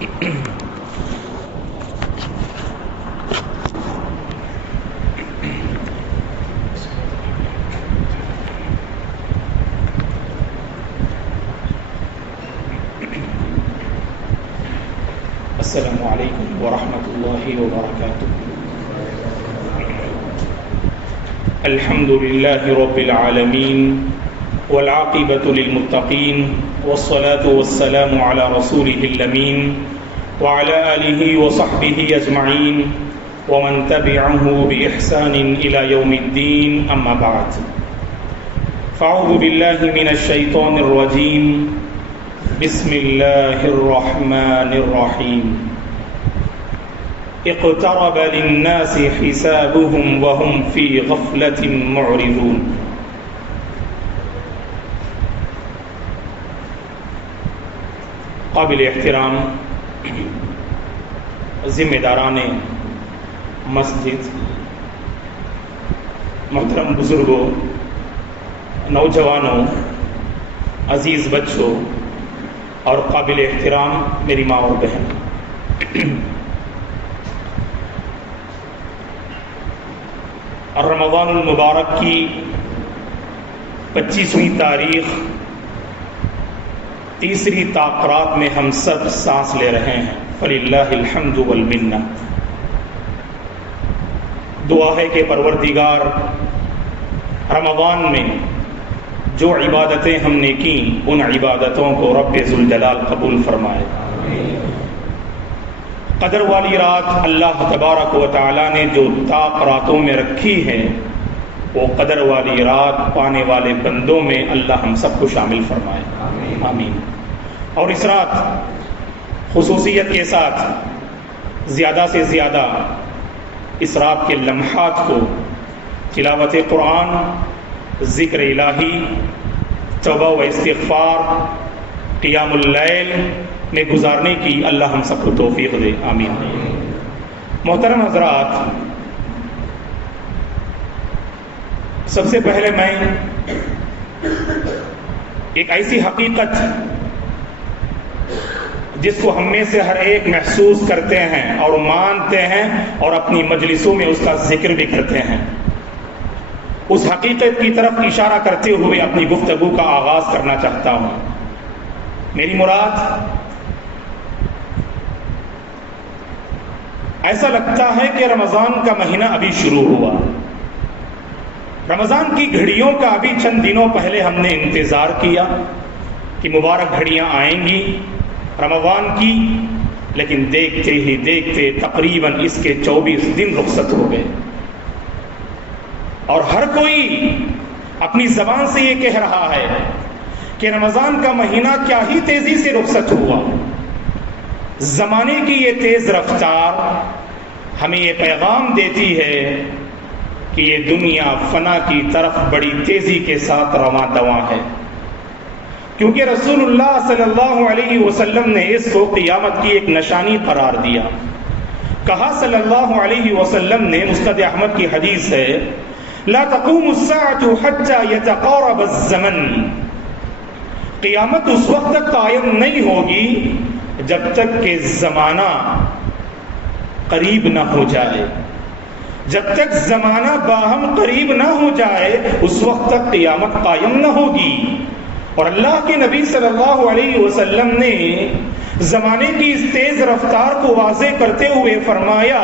السلام علیکم ورحمۃ اللہ وبرکاتہ۔ الحمد للہ رب العالمین والعاقبۃ للمتقین والصلاة والسلام علی رسولہ الامین وعلی آلہ وصحبہ اجمعین ومن تبعہ بإحسان الی یوم الدین، اما بعد، فاعوذ باللہ من الشیطان الرجیم، بسم اللہ الرحمن الرحیم۔ اقترب للناس حسابهم وهم في غفلة معرضون۔ قابل احترام ذمہ داران مسجد، محترم بزرگوں، نوجوانوں، عزیز بچوں اور قابل احترام میری ماں اور بہن، رمضان المبارک کی 25ویں تاریخ، تیسری تاقرات میں ہم سب سانس لے رہے ہیں، فللہ الحمد والمنہ۔ دعا ہے کہ پروردگار رمضان میں جو عبادتیں ہم نے کی ان عبادتوں کو رب ذوالجلال قبول فرمائے۔ قدر والی رات اللہ تبارک و تعالی نے جو طاق راتوں میں رکھی ہے، وہ قدر والی رات پانے والے بندوں میں اللہ ہم سب کو شامل فرمائے، آمین۔ اور اس رات خصوصیت کے ساتھ زیادہ سے زیادہ اس رات کے لمحات کو تلاوت قرآن، ذکر الہی، توبہ و استغفار، قیام اللیل میں گزارنے کی اللہ ہم سب کو توفیق دے، آمین۔ محترم حضرات، سب سے پہلے میں ایک ایسی حقیقت جس کو ہم میں سے ہر ایک محسوس کرتے ہیں اور مانتے ہیں اور اپنی مجلسوں میں اس کا ذکر بھی کرتے ہیں، اس حقیقت کی طرف اشارہ کرتے ہوئے اپنی گفتگو کا آغاز کرنا چاہتا ہوں۔ میری مراد، ایسا لگتا ہے کہ رمضان کا مہینہ ابھی شروع ہوا، رمضان کی گھڑیوں کا ابھی چند دنوں پہلے ہم نے انتظار کیا کہ مبارک گھڑیاں آئیں گی رمضان کی، لیکن دیکھتے ہی دیکھتے تقریباً اس کے 24 دن رخصت ہو گئے، اور ہر کوئی اپنی زبان سے یہ کہہ رہا ہے کہ رمضان کا مہینہ کیا ہی تیزی سے رخصت ہوا۔ زمانے کی یہ تیز رفتار ہمیں یہ پیغام دیتی ہے کہ یہ دنیا فنا کی طرف بڑی تیزی کے ساتھ رواں دواں ہے، کیونکہ رسول اللہ صلی اللہ علیہ وسلم نے اس کو قیامت کی ایک نشانی قرار دیا۔ کہا صلی اللہ علیہ وسلم نے، مسند احمد کی حدیث ہے، لا تقوم الساعة حتى يتقارب الزمن، قیامت اس وقت تک قائم نہیں ہوگی جب تک کہ زمانہ قریب نہ ہو جائے، جب تک زمانہ باہم قریب نہ ہو جائے اس وقت تک قیامت قائم نہ ہوگی۔ اور اللہ کے نبی صلی اللہ علیہ وسلم نے زمانے کی اس تیز رفتار کو واضح کرتے ہوئے فرمایا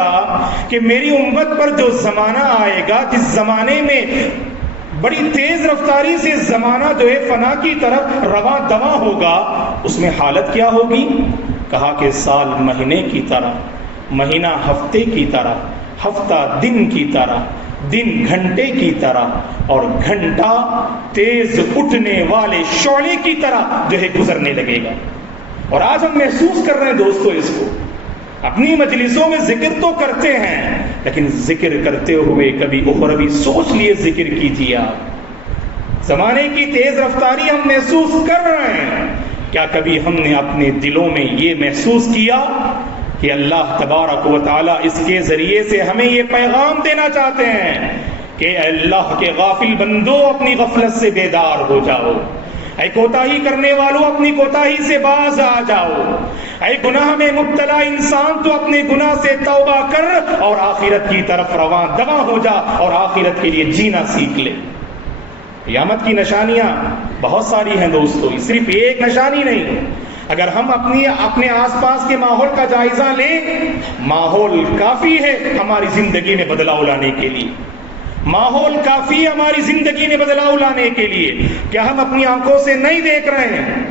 کہ میری امت پر جو زمانہ آئے گا، جس زمانے میں بڑی تیز رفتاری سے زمانہ جو ہے فنا کی طرف رواں دواں ہوگا، اس میں حالت کیا ہوگی؟ کہا کہ سال مہینے کی طرح، مہینہ ہفتے کی طرح، ہفتہ دن کی طرح، دن گھنٹے کی طرح، اور گھنٹا تیز اٹھنے والے شعلے کی طرح جو ہے گزرنے لگے گا۔ اور آج ہم محسوس کر رہے ہیں دوستو، اس کو اپنی مجلسوں میں ذکر تو کرتے ہیں، لیکن ذکر کرتے ہوئے کبھی اخروی سوچ لیے ذکر کیجیے۔ زمانے کی تیز رفتاری ہم محسوس کر رہے ہیں، کیا کبھی ہم نے اپنے دلوں میں یہ محسوس کیا کہ اللہ تبارک و تعالی اس کے ذریعے سے ہمیں یہ پیغام دینا چاہتے ہیں کہ اے اللہ کے غافل بندو، اپنی غفلت سے بیدار ہو جاؤ، اے کوتاہی کرنے والوں اپنی کوتاہی سے باز آ جاؤ، اے گناہ میں مبتلا انسان تو اپنے گناہ سے توبہ کر اور آخرت کی طرف رواں دواں ہو جا اور آخرت کے لیے جینا سیکھ لے۔ قیامت کی نشانیاں بہت ساری ہیں دوستو، صرف ایک نشانی نہیں۔ اگر ہم اپنے آس پاس کے ماحول کا جائزہ لیں، ماحول کافی ہے ہماری زندگی میں بدلاؤ لانے کے لیے، ماحول کافی ہے ہماری زندگی میں بدلاؤ لانے کے لیے۔ کیا ہم اپنی آنکھوں سے نہیں دیکھ رہے ہیں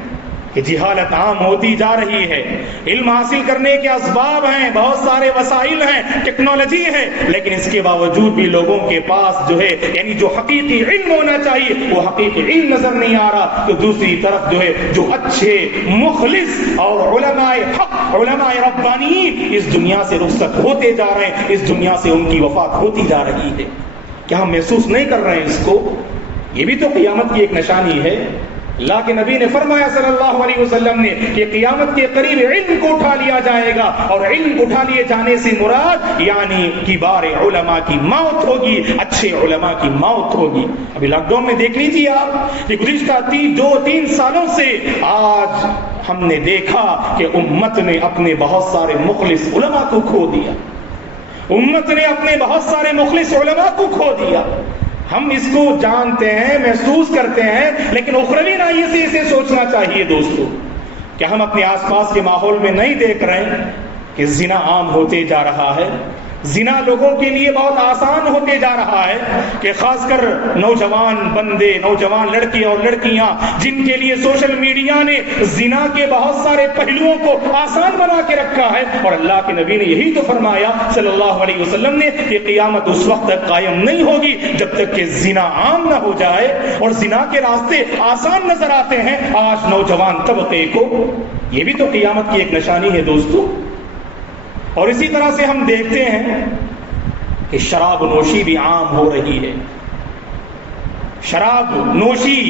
کہ جہالت عام ہوتی جا رہی ہے؟ علم حاصل کرنے کے اسباب ہیں، بہت سارے وسائل ہیں، ٹیکنالوجی ہے، لیکن اس کے باوجود بھی لوگوں کے پاس جو ہے یعنی جو حقیقی علم ہونا چاہیے وہ حقیقی علم نظر نہیں آ رہا۔ تو دوسری طرف جو ہے جو اچھے مخلص اور علماء حق، علماء ربانیین اس دنیا سے رخصت ہوتے جا رہے ہیں، اس دنیا سے ان کی وفات ہوتی جا رہی ہے۔ کیا ہم محسوس نہیں کر رہے ہیں اس کو؟ یہ بھی تو قیامت کی ایک نشانی ہے۔ اللہ کے نبی نے فرمایا صلی اللہ علیہ وسلم نے کہ قیامت کے قریب علم کو اٹھا لیا جائے گا، اور علم اٹھا لیے جانے سے مراد یعنی کبار علماء کی موت ہوگی، اچھے علماء کی موت ہوگی۔ ابھی لاک ڈاؤن میں دیکھ لیجیے آپ کہ گزشتہ 2-3 سالوں سے آج ہم نے دیکھا کہ امت نے اپنے بہت سارے مخلص علماء کو کھو دیا، امت نے اپنے بہت سارے مخلص علماء کو کھو دیا۔ ہم اس کو جانتے ہیں، محسوس کرتے ہیں، لیکن اخروی ناحیے سے اسے سوچنا چاہیے دوستو۔ کیا ہم اپنے آس پاس کے ماحول میں نہیں دیکھ رہے ہیں کہ زنا عام ہوتے جا رہا ہے؟ زنا لوگوں کے لیے بہت آسان ہوتے جا رہا ہے کہ خاص کر نوجوان بندے، نوجوان لڑکے اور لڑکیاں جن کے لیے سوشل میڈیا نے زنا کے بہت سارے پہلوؤں کو آسان بنا کے رکھا ہے، اور اللہ کے نبی نے یہی تو فرمایا صلی اللہ علیہ وسلم نے کہ قیامت اس وقت تک قائم نہیں ہوگی جب تک کہ زنا عام نہ ہو جائے، اور زنا کے راستے آسان نظر آتے ہیں آج نوجوان طبقے کو۔ یہ بھی تو قیامت کی ایک نشانی ہے دوستو۔ اور اسی طرح سے ہم دیکھتے ہیں کہ شراب نوشی بھی عام ہو رہی ہے، شراب نوشی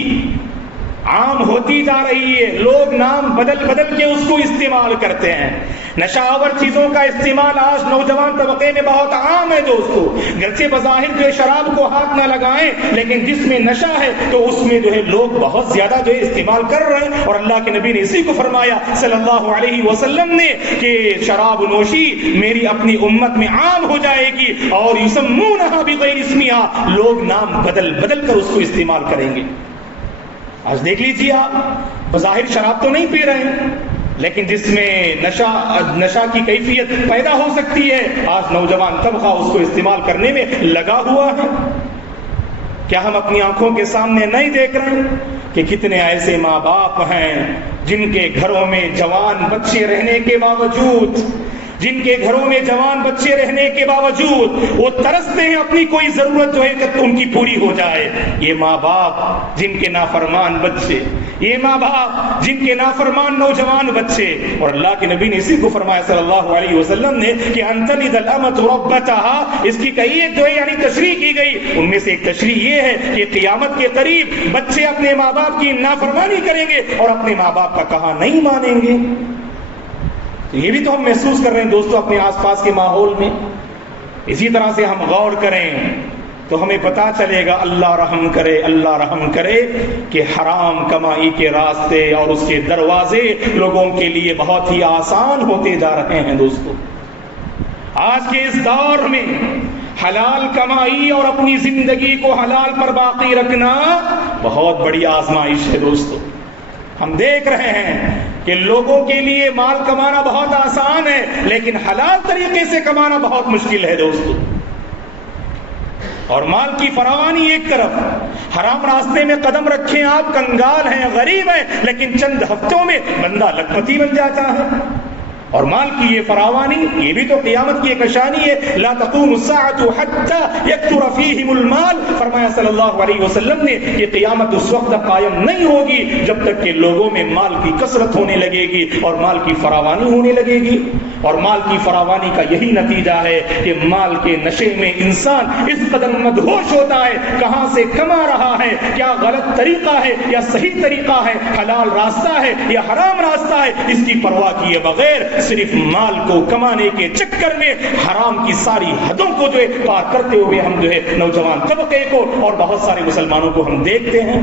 عام ہوتی جا رہی ہے، لوگ نام بدل بدل کے اس کو استعمال کرتے ہیں۔ نشہ آور چیزوں کا استعمال آج نوجوان طبقے میں بہت عام ہے دوستو۔ گرچہ بظاہر جو شراب کو ہاتھ نہ لگائیں، لیکن جس میں نشہ ہے تو اس میں جو ہے لوگ بہت زیادہ جو ہے استعمال کر رہے ہیں، اور اللہ کے نبی نے اسی کو فرمایا صلی اللہ علیہ وسلم نے کہ شراب نوشی میری اپنی امت میں عام ہو جائے گی، اور یسمونھا بغیر اسمھا، لوگ نام بدل بدل کر اس کو استعمال کریں گے۔ آج دیکھ لیجیے آپ، بظاہر شراب تو نہیں پی رہے ہیں، لیکن جس میں نشہ کی کیفیت پیدا ہو سکتی ہے، آج نوجوان طبقہ اس کو استعمال کرنے میں لگا ہوا ہے۔ کیا ہم اپنی آنکھوں کے سامنے نہیں دیکھ رہے ہیں کہ کتنے ایسے ماں باپ ہیں جن کے گھروں میں جوان بچے رہنے کے باوجود، جن کے گھروں میں جوان بچے رہنے کے باوجود وہ ترستے ہیں اپنی کوئی ضرورت جو ہے کہ ان کی پوری ہو جائے۔ یہ ماں باپ جن کے نافرمان بچے، یہ ماں باپ جن کے نافرمان نوجوان بچے، اور اللہ کے نبی نے اسی کو فرمایا صلی اللہ علیہ وسلم نے کہ ان تلد الامۃ ربتھا، اس کی کئی ایک جو ہے یعنی تشریح کی گئی، ان میں سے ایک تشریح یہ ہے کہ قیامت کے قریب بچے اپنے ماں باپ کی نافرمانی کریں گے اور اپنے ماں باپ کا کہا نہیں مانیں گے۔ یہ بھی تو ہم محسوس کر رہے ہیں دوستو اپنے آس پاس کے ماحول میں۔ اسی طرح سے ہم غور کریں تو ہمیں پتا چلے گا، اللہ رحم کرے، اللہ رحم کرے کہ حرام کمائی کے راستے اور اس کے دروازے لوگوں کے لیے بہت ہی آسان ہوتے جا رہے ہیں دوستو۔ آج کے اس دور میں حلال کمائی اور اپنی زندگی کو حلال پر باقی رکھنا بہت بڑی آزمائش ہے دوستو۔ ہم دیکھ رہے ہیں کہ لوگوں کے لیے مال کمانا بہت آسان ہے، لیکن حلال طریقے سے کمانا بہت مشکل ہے دوستو۔ اور مال کی فراوانی ایک طرف، حرام راستے میں قدم رکھیں آپ، کنگال ہیں، غریب ہیں، لیکن چند ہفتوں میں بندہ لکھپتی بن جاتا ہے۔ اور مال کی یہ فراوانی، یہ بھی تو قیامت کی ایک نشانی ہے۔ لا تقوم الساعة حتى يكثر فيهم المال، فرمایا صلی اللہ علیہ وسلم نے کہ قیامت اس وقت تک قائم نہیں ہوگی جب تک کہ لوگوں میں مال کی کثرت ہونے لگے گی اور مال کی فراوانی ہونے لگے گی۔ اور مال کی فراوانی کا یہی نتیجہ ہے کہ مال کے نشے میں انسان اس قدر مدہوش ہوتا ہے، کہاں سے کما رہا ہے، کیا غلط طریقہ ہے یا صحیح طریقہ ہے، حلال راستہ ہے یا حرام راستہ ہے، اس کی پرواہ کیے بغیر صرف مال کو کمانے کے چکر میں حرام کی ساری حدوں کو جو ہے پار کرتے ہوئے ہم جو ہے نوجوان طبقے کو اور بہت سارے مسلمانوں کو ہم دیکھتے ہیں۔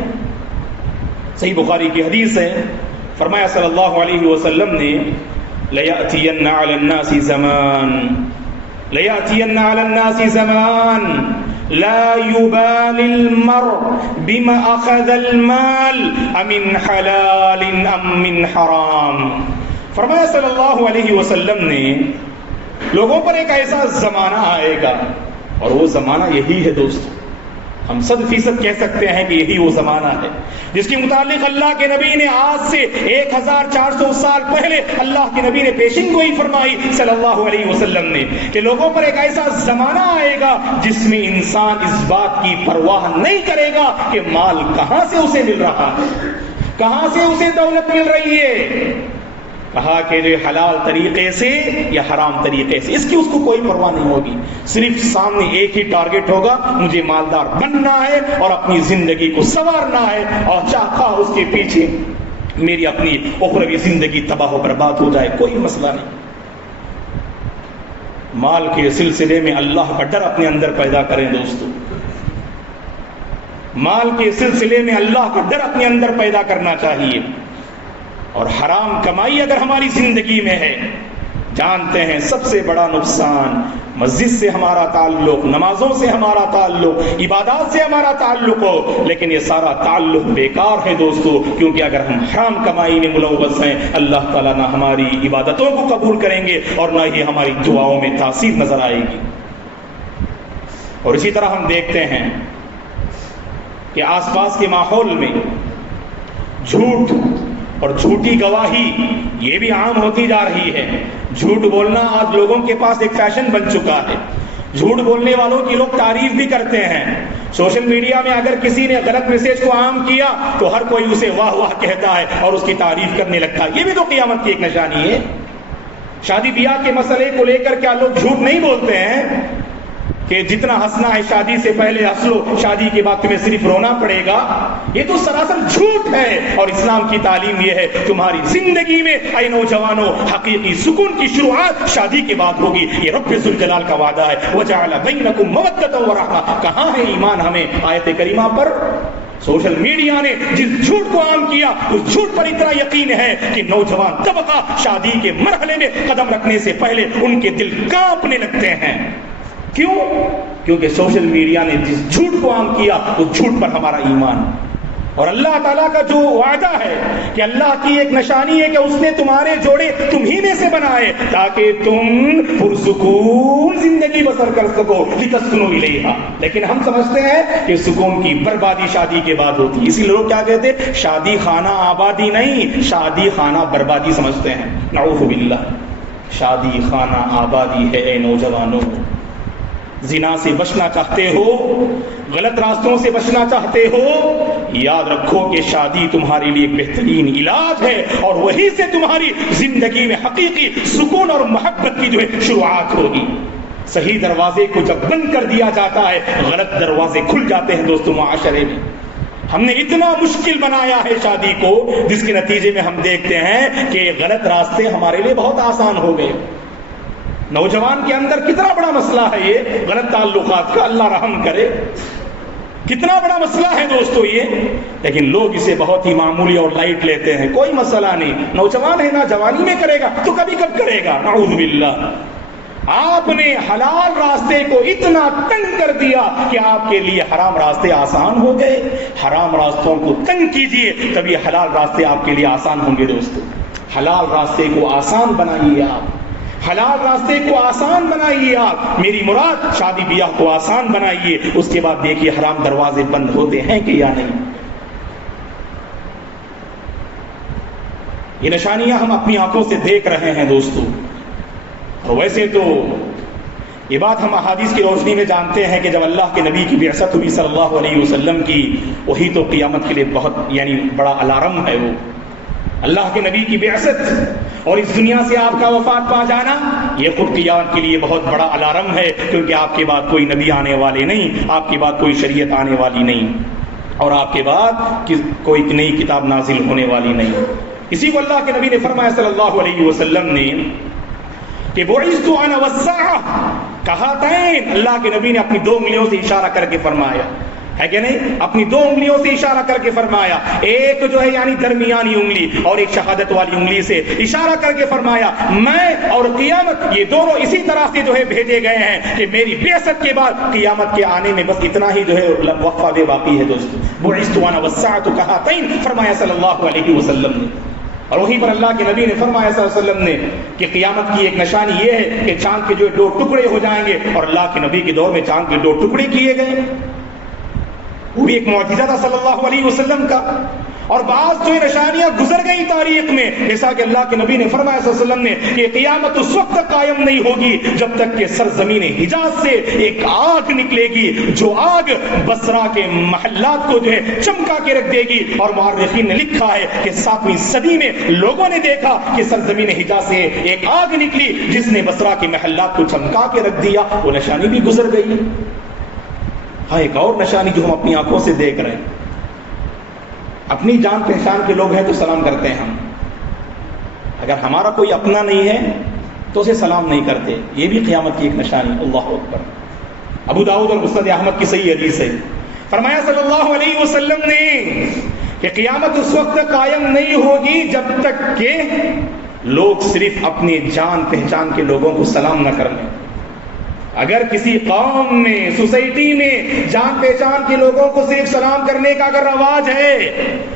صحیح بخاری کی حدیث ہے، فرمایا صلی اللہ علیہ وسلم نے لَيَأْتِيَنَّ عَلَى النَّاسِ زَمَانٌ لَيَأْتِيَنَّ عَلَى النَّاسِ زَمَانٌ لَا يُبَالِ الْمَرْءُ بِمَا أَخَذَ الْمَالِ أَمِنْ حَلَالٍ أَمْ مِنْ حَرَامٍ۔ فرمایا صلی اللہ علیہ وسلم نے لوگوں پر ایک ایسا زمانہ آئے گا، اور وہ زمانہ یہی ہے دوستو، ہم 100% کہہ سکتے ہیں کہ یہی وہ زمانہ ہے جس کے متعلق اللہ کے نبی نے آج سے 1400 سال پہلے اللہ کے نبی نے پیشن گوئی فرمائی صلی اللہ علیہ وسلم نے کہ لوگوں پر ایک ایسا زمانہ آئے گا جس میں انسان اس بات کی پرواہ نہیں کرے گا کہ مال کہاں سے اسے مل رہا ہے، کہاں سے اسے دولت مل رہی ہے، کہا کہ جو حلال طریقے سے یا حرام طریقے سے، اس کی اس کو کوئی پرواہ نہیں ہوگی، صرف سامنے ایک ہی ٹارگٹ ہوگا، مجھے مالدار بننا ہے اور اپنی زندگی کو سنوارنا ہے، اور چاہا اس کے پیچھے میری اپنی اخروی زندگی تباہ و برباد ہو جائے، کوئی مسئلہ نہیں۔ مال کے سلسلے میں اللہ کا ڈر اپنے اندر پیدا کریں دوستو، مال کے سلسلے میں اللہ کا ڈر اپنے اندر پیدا کرنا چاہیے، اور حرام کمائی اگر ہماری زندگی میں ہے، جانتے ہیں سب سے بڑا نقصان مسجد سے ہمارا تعلق، نمازوں سے ہمارا تعلق، عبادات سے ہمارا تعلق ہو، لیکن یہ سارا تعلق بیکار ہے دوستو، کیونکہ اگر ہم حرام کمائی میں ملوث ہیں اللہ تعالیٰ نہ ہماری عبادتوں کو قبول کریں گے اور نہ ہی ہماری دعاؤں میں تاثیر نظر آئے گی۔ اور اسی طرح ہم دیکھتے ہیں کہ آس پاس کے ماحول میں جھوٹ اور جھوٹی گواہی یہ بھی عام ہوتی جا رہی ہے۔ جھوٹ بولنا آج لوگوں کے پاس ایک فیشن بن چکا ہے، جھوٹ بولنے والوں کی لوگ تعریف بھی کرتے ہیں۔ سوشل میڈیا میں اگر کسی نے غلط میسج کو عام کیا تو ہر کوئی اسے واہ واہ کہتا ہے اور اس کی تعریف کرنے لگتا ہے، یہ بھی تو قیامت کی ایک نشانی ہے۔ شادی بیاہ کے مسئلے کو لے کر کیا لوگ جھوٹ نہیں بولتے ہیں کہ جتنا ہنسنا ہے شادی سے پہلے ہنس لو، شادی کے بعد تمہیں صرف رونا پڑے گا؟ یہ تو سراسر جھوٹ ہے، اور اسلام کی تعلیم یہ ہے تمہاری زندگی میں اے نوجوانوں حقیقی سکون کی شروعات شادی کے بعد ہوگی، یہ رب ذوالجلال کا وعدہ ہے۔ وَجَعَلَ بَيْنَكُمْ مَوَدَّةً وَرَحْمَةً۔ کہاں ہے ایمان ہمیں آیت کریمہ پر؟ سوشل میڈیا نے جس جھوٹ کو عام کیا اس جھوٹ پر اتنا یقین ہے کہ نوجوان طبقہ شادی کے مرحلے میں قدم رکھنے سے پہلے ان کے دل کانپنے لگتے ہیں۔ کیوں؟ کیونکہ سوشل میڈیا نے جس جھوٹ کو عام کیا اس جھوٹ پر ہمارا ایمان، اور اللہ تعالیٰ کا جو وعدہ ہے کہ اللہ کی ایک نشانی ہے کہ اس نے تمہارے جوڑے تمہی میں سے بنائے تاکہ تم پرسکون زندگی بسر کر سکو، لتسکنوا الیہا، لیکن ہم سمجھتے ہیں کہ سکون کی بربادی شادی کے بعد ہوتی ہے، اسی لیے لوگ کیا کہتے ہیں شادی خانہ آبادی نہیں، شادی خانہ بربادی سمجھتے ہیں۔ نعوذ باللہ، شادی خانہ آبادی ہے۔ اے نوجوانوں، زنا سے بچنا چاہتے ہو، غلط راستوں سے بچنا چاہتے ہو، یاد رکھو کہ شادی تمہارے لیے ایک بہترین علاج ہے، اور وہیں سے تمہاری زندگی میں حقیقی سکون اور محبت کی جو ہے شروعات ہوگی۔ صحیح دروازے کو جب بند کر دیا جاتا ہے غلط دروازے کھل جاتے ہیں دوستو معاشرے میں۔ ہم نے اتنا مشکل بنایا ہے شادی کو جس کے نتیجے میں ہم دیکھتے ہیں کہ غلط راستے ہمارے لیے بہت آسان ہو گئے۔ نوجوان کے اندر کتنا بڑا مسئلہ ہے یہ غلط تعلقات کا، اللہ رحم کرے، کتنا بڑا مسئلہ ہے دوستو یہ، لیکن لوگ اسے بہت ہی معمولی اور لائٹ لیتے ہیں، کوئی مسئلہ نہیں، نوجوان ہے نا، جوانی میں کرے گا تو کبھی کب کرے گا، نعوذ باللہ۔ آپ نے حلال راستے کو اتنا تنگ کر دیا کہ آپ کے لیے حرام راستے آسان ہو گئے۔ حرام راستوں کو تنگ کیجئے تبھی حلال راستے آپ کے لیے آسان ہوں گے دوستو۔ حلال راستے کو آسان بنائیے، آپ حلال راستے کو آسان بنائیے، آپ میری مراد شادی بیاہ کو آسان بنائیے، اس کے بعد دیکھیے حرام دروازے بند ہوتے ہیں کہ یا نہیں۔ یہ نشانیاں ہم اپنی آنکھوں سے دیکھ رہے ہیں دوستو، اور ویسے تو یہ بات ہم احادیث کی روشنی میں جانتے ہیں کہ جب اللہ کے نبی کی بعثت ہوئی صلی اللہ علیہ وسلم کی، وہی تو قیامت کے لیے بہت بڑا الارم ہے۔ وہ اللہ کے نبی کی بعثت اور اس دنیا سے آپ کا وفات پا جانا یہ خود قیامت کے لیے بہت بڑا الارم ہے، کیونکہ آپ کے بعد کوئی نبی آنے والے نہیں، آپ کے بعد کوئی شریعت آنے والی نہیں، اور آپ کے بعد کوئی نئی کتاب نازل ہونے والی نہیں۔ اسی کو اللہ کے نبی نے فرمایا صلی اللہ علیہ وسلم نے کہ بعثت انا والساعہ کہاتین، اللہ کے نبی نے اپنی دو انگلیوں سے اشارہ کر کے فرمایا ہے کہ نہیں؟ اپنی دو انگلیوں سے اشارہ کر کے فرمایا، ایک جو ہے یعنی درمیانی انگلی اور ایک شہادت والی انگلی سے اشارہ کر کے فرمایا میں اور قیامت یہ دونوں اسی طرح سے جو ہے بھیجے گئے ہیں کہ میری بعثت کے بعد قیامت کے آنے میں بس اتنا ہی جو ہے وقفہ بے باقی ہے دوستو۔ بعثت وانا والساعۃ کہاتین فرمایا صلی اللہ علیہ وسلم نے۔ اور وہیں پر اللہ کے نبی نے فرمایا صلی اللہ علیہ وسلم نے کہ قیامت کی ایک نشانی یہ ہے کہ چاند کے جو دو ٹکڑے ہو جائیں گے، اور اللہ کے نبی کے دور میں چاند کے دو ٹکڑے کیے گئے، وہ بھی ایک معجزہ تھا صلی اللہ علیہ وسلم کا۔ اور بعض جو نشانیاں گزر گئی تاریخ میں، جیسا کہ اللہ کے نبی نے فرمایا صلی اللہ علیہ وسلم نے کہ قیامت اس وقت تک قائم نہیں ہوگی جب تک کہ سرزمین حجاز سے ایک آگ نکلے گی، جو آگ بصرہ کے محلات کو جو ہے چمکا کے رکھ دے گی۔ اور مورخین نے لکھا ہے کہ 7ویں صدی میں لوگوں نے دیکھا کہ سرزمین حجاز سے ایک آگ نکلی جس نے بصرہ کے محلات کو چمکا کے رکھ دیا۔ وہ نشانی بھی گزر گئی۔ ہاں ایک اور نشانی جو ہم اپنی آنکھوں سے دیکھ رہے ہیں، اپنی جان پہچان کے لوگ ہیں تو سلام کرتے ہیں ہم، اگر ہمارا کوئی اپنا نہیں ہے تو اسے سلام نہیں کرتے، یہ بھی قیامت کی ایک نشانی۔ اللہ اکبر۔ ابو داؤد اور مسند احمد کی صحیح حدیث ہے، فرمایا صلی اللہ علیہ وسلم نے کہ قیامت اس وقت قائم نہیں ہوگی جب تک کہ لوگ صرف اپنی جان پہچان کے لوگوں کو سلام نہ کر لیں۔ اگر کسی قوم میں، سوسائٹی میں جان پہچان کے لوگوں کو صرف سلام کرنے کا اگر رواج ہے،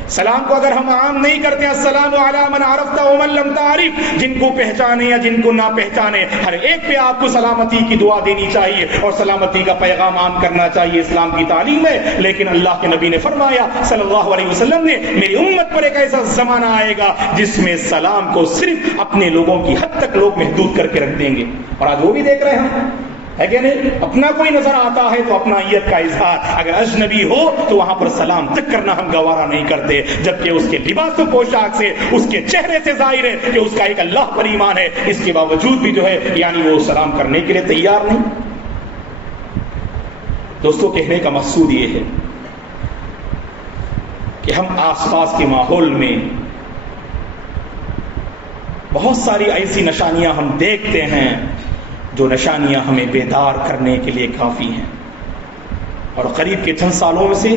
سلام کو اگر ہم عام نہیں کرتے، السلام علی من عرفت ومن لم تعرف، جن کو پہچانے یا جن کو نہ پہچانے ہر ایک پہ آپ کو سلامتی کی دعا دینی چاہیے اور سلامتی کا پیغام عام کرنا چاہیے، اسلام کی تعلیم ہے۔ لیکن اللہ کے نبی نے فرمایا صلی اللہ علیہ وسلم نے میری امت پر ایک ایسا زمانہ آئے گا جس میں سلام کو صرف اپنے لوگوں کی حد تک لوگ محدود کر کے رکھ دیں گے، اور آج وہ بھی دیکھ رہے ہیں ہے کہ نہیں؟ اپنا کوئی نظر آتا ہے تو اپنائیت کا اظہار، اگر اجنبی ہو تو وہاں پر سلام تک کرنا ہم گوارا نہیں کرتے، جبکہ اس کے لباس و پوشاک سے، اس کے چہرے سے ظاہر ہے کہ اس کا ایک اللہ پر ایمان ہے، اس کے باوجود بھی جو ہے یعنی وہ سلام کرنے کے لیے تیار نہیں۔ دوستو کہنے کا مقصود یہ ہے کہ ہم آس پاس کے ماحول میں بہت ساری ایسی نشانیاں ہم دیکھتے ہیں جو نشانیاں ہمیں بیدار کرنے کے لیے کافی ہیں، اور قریب کے چند سالوں میں سے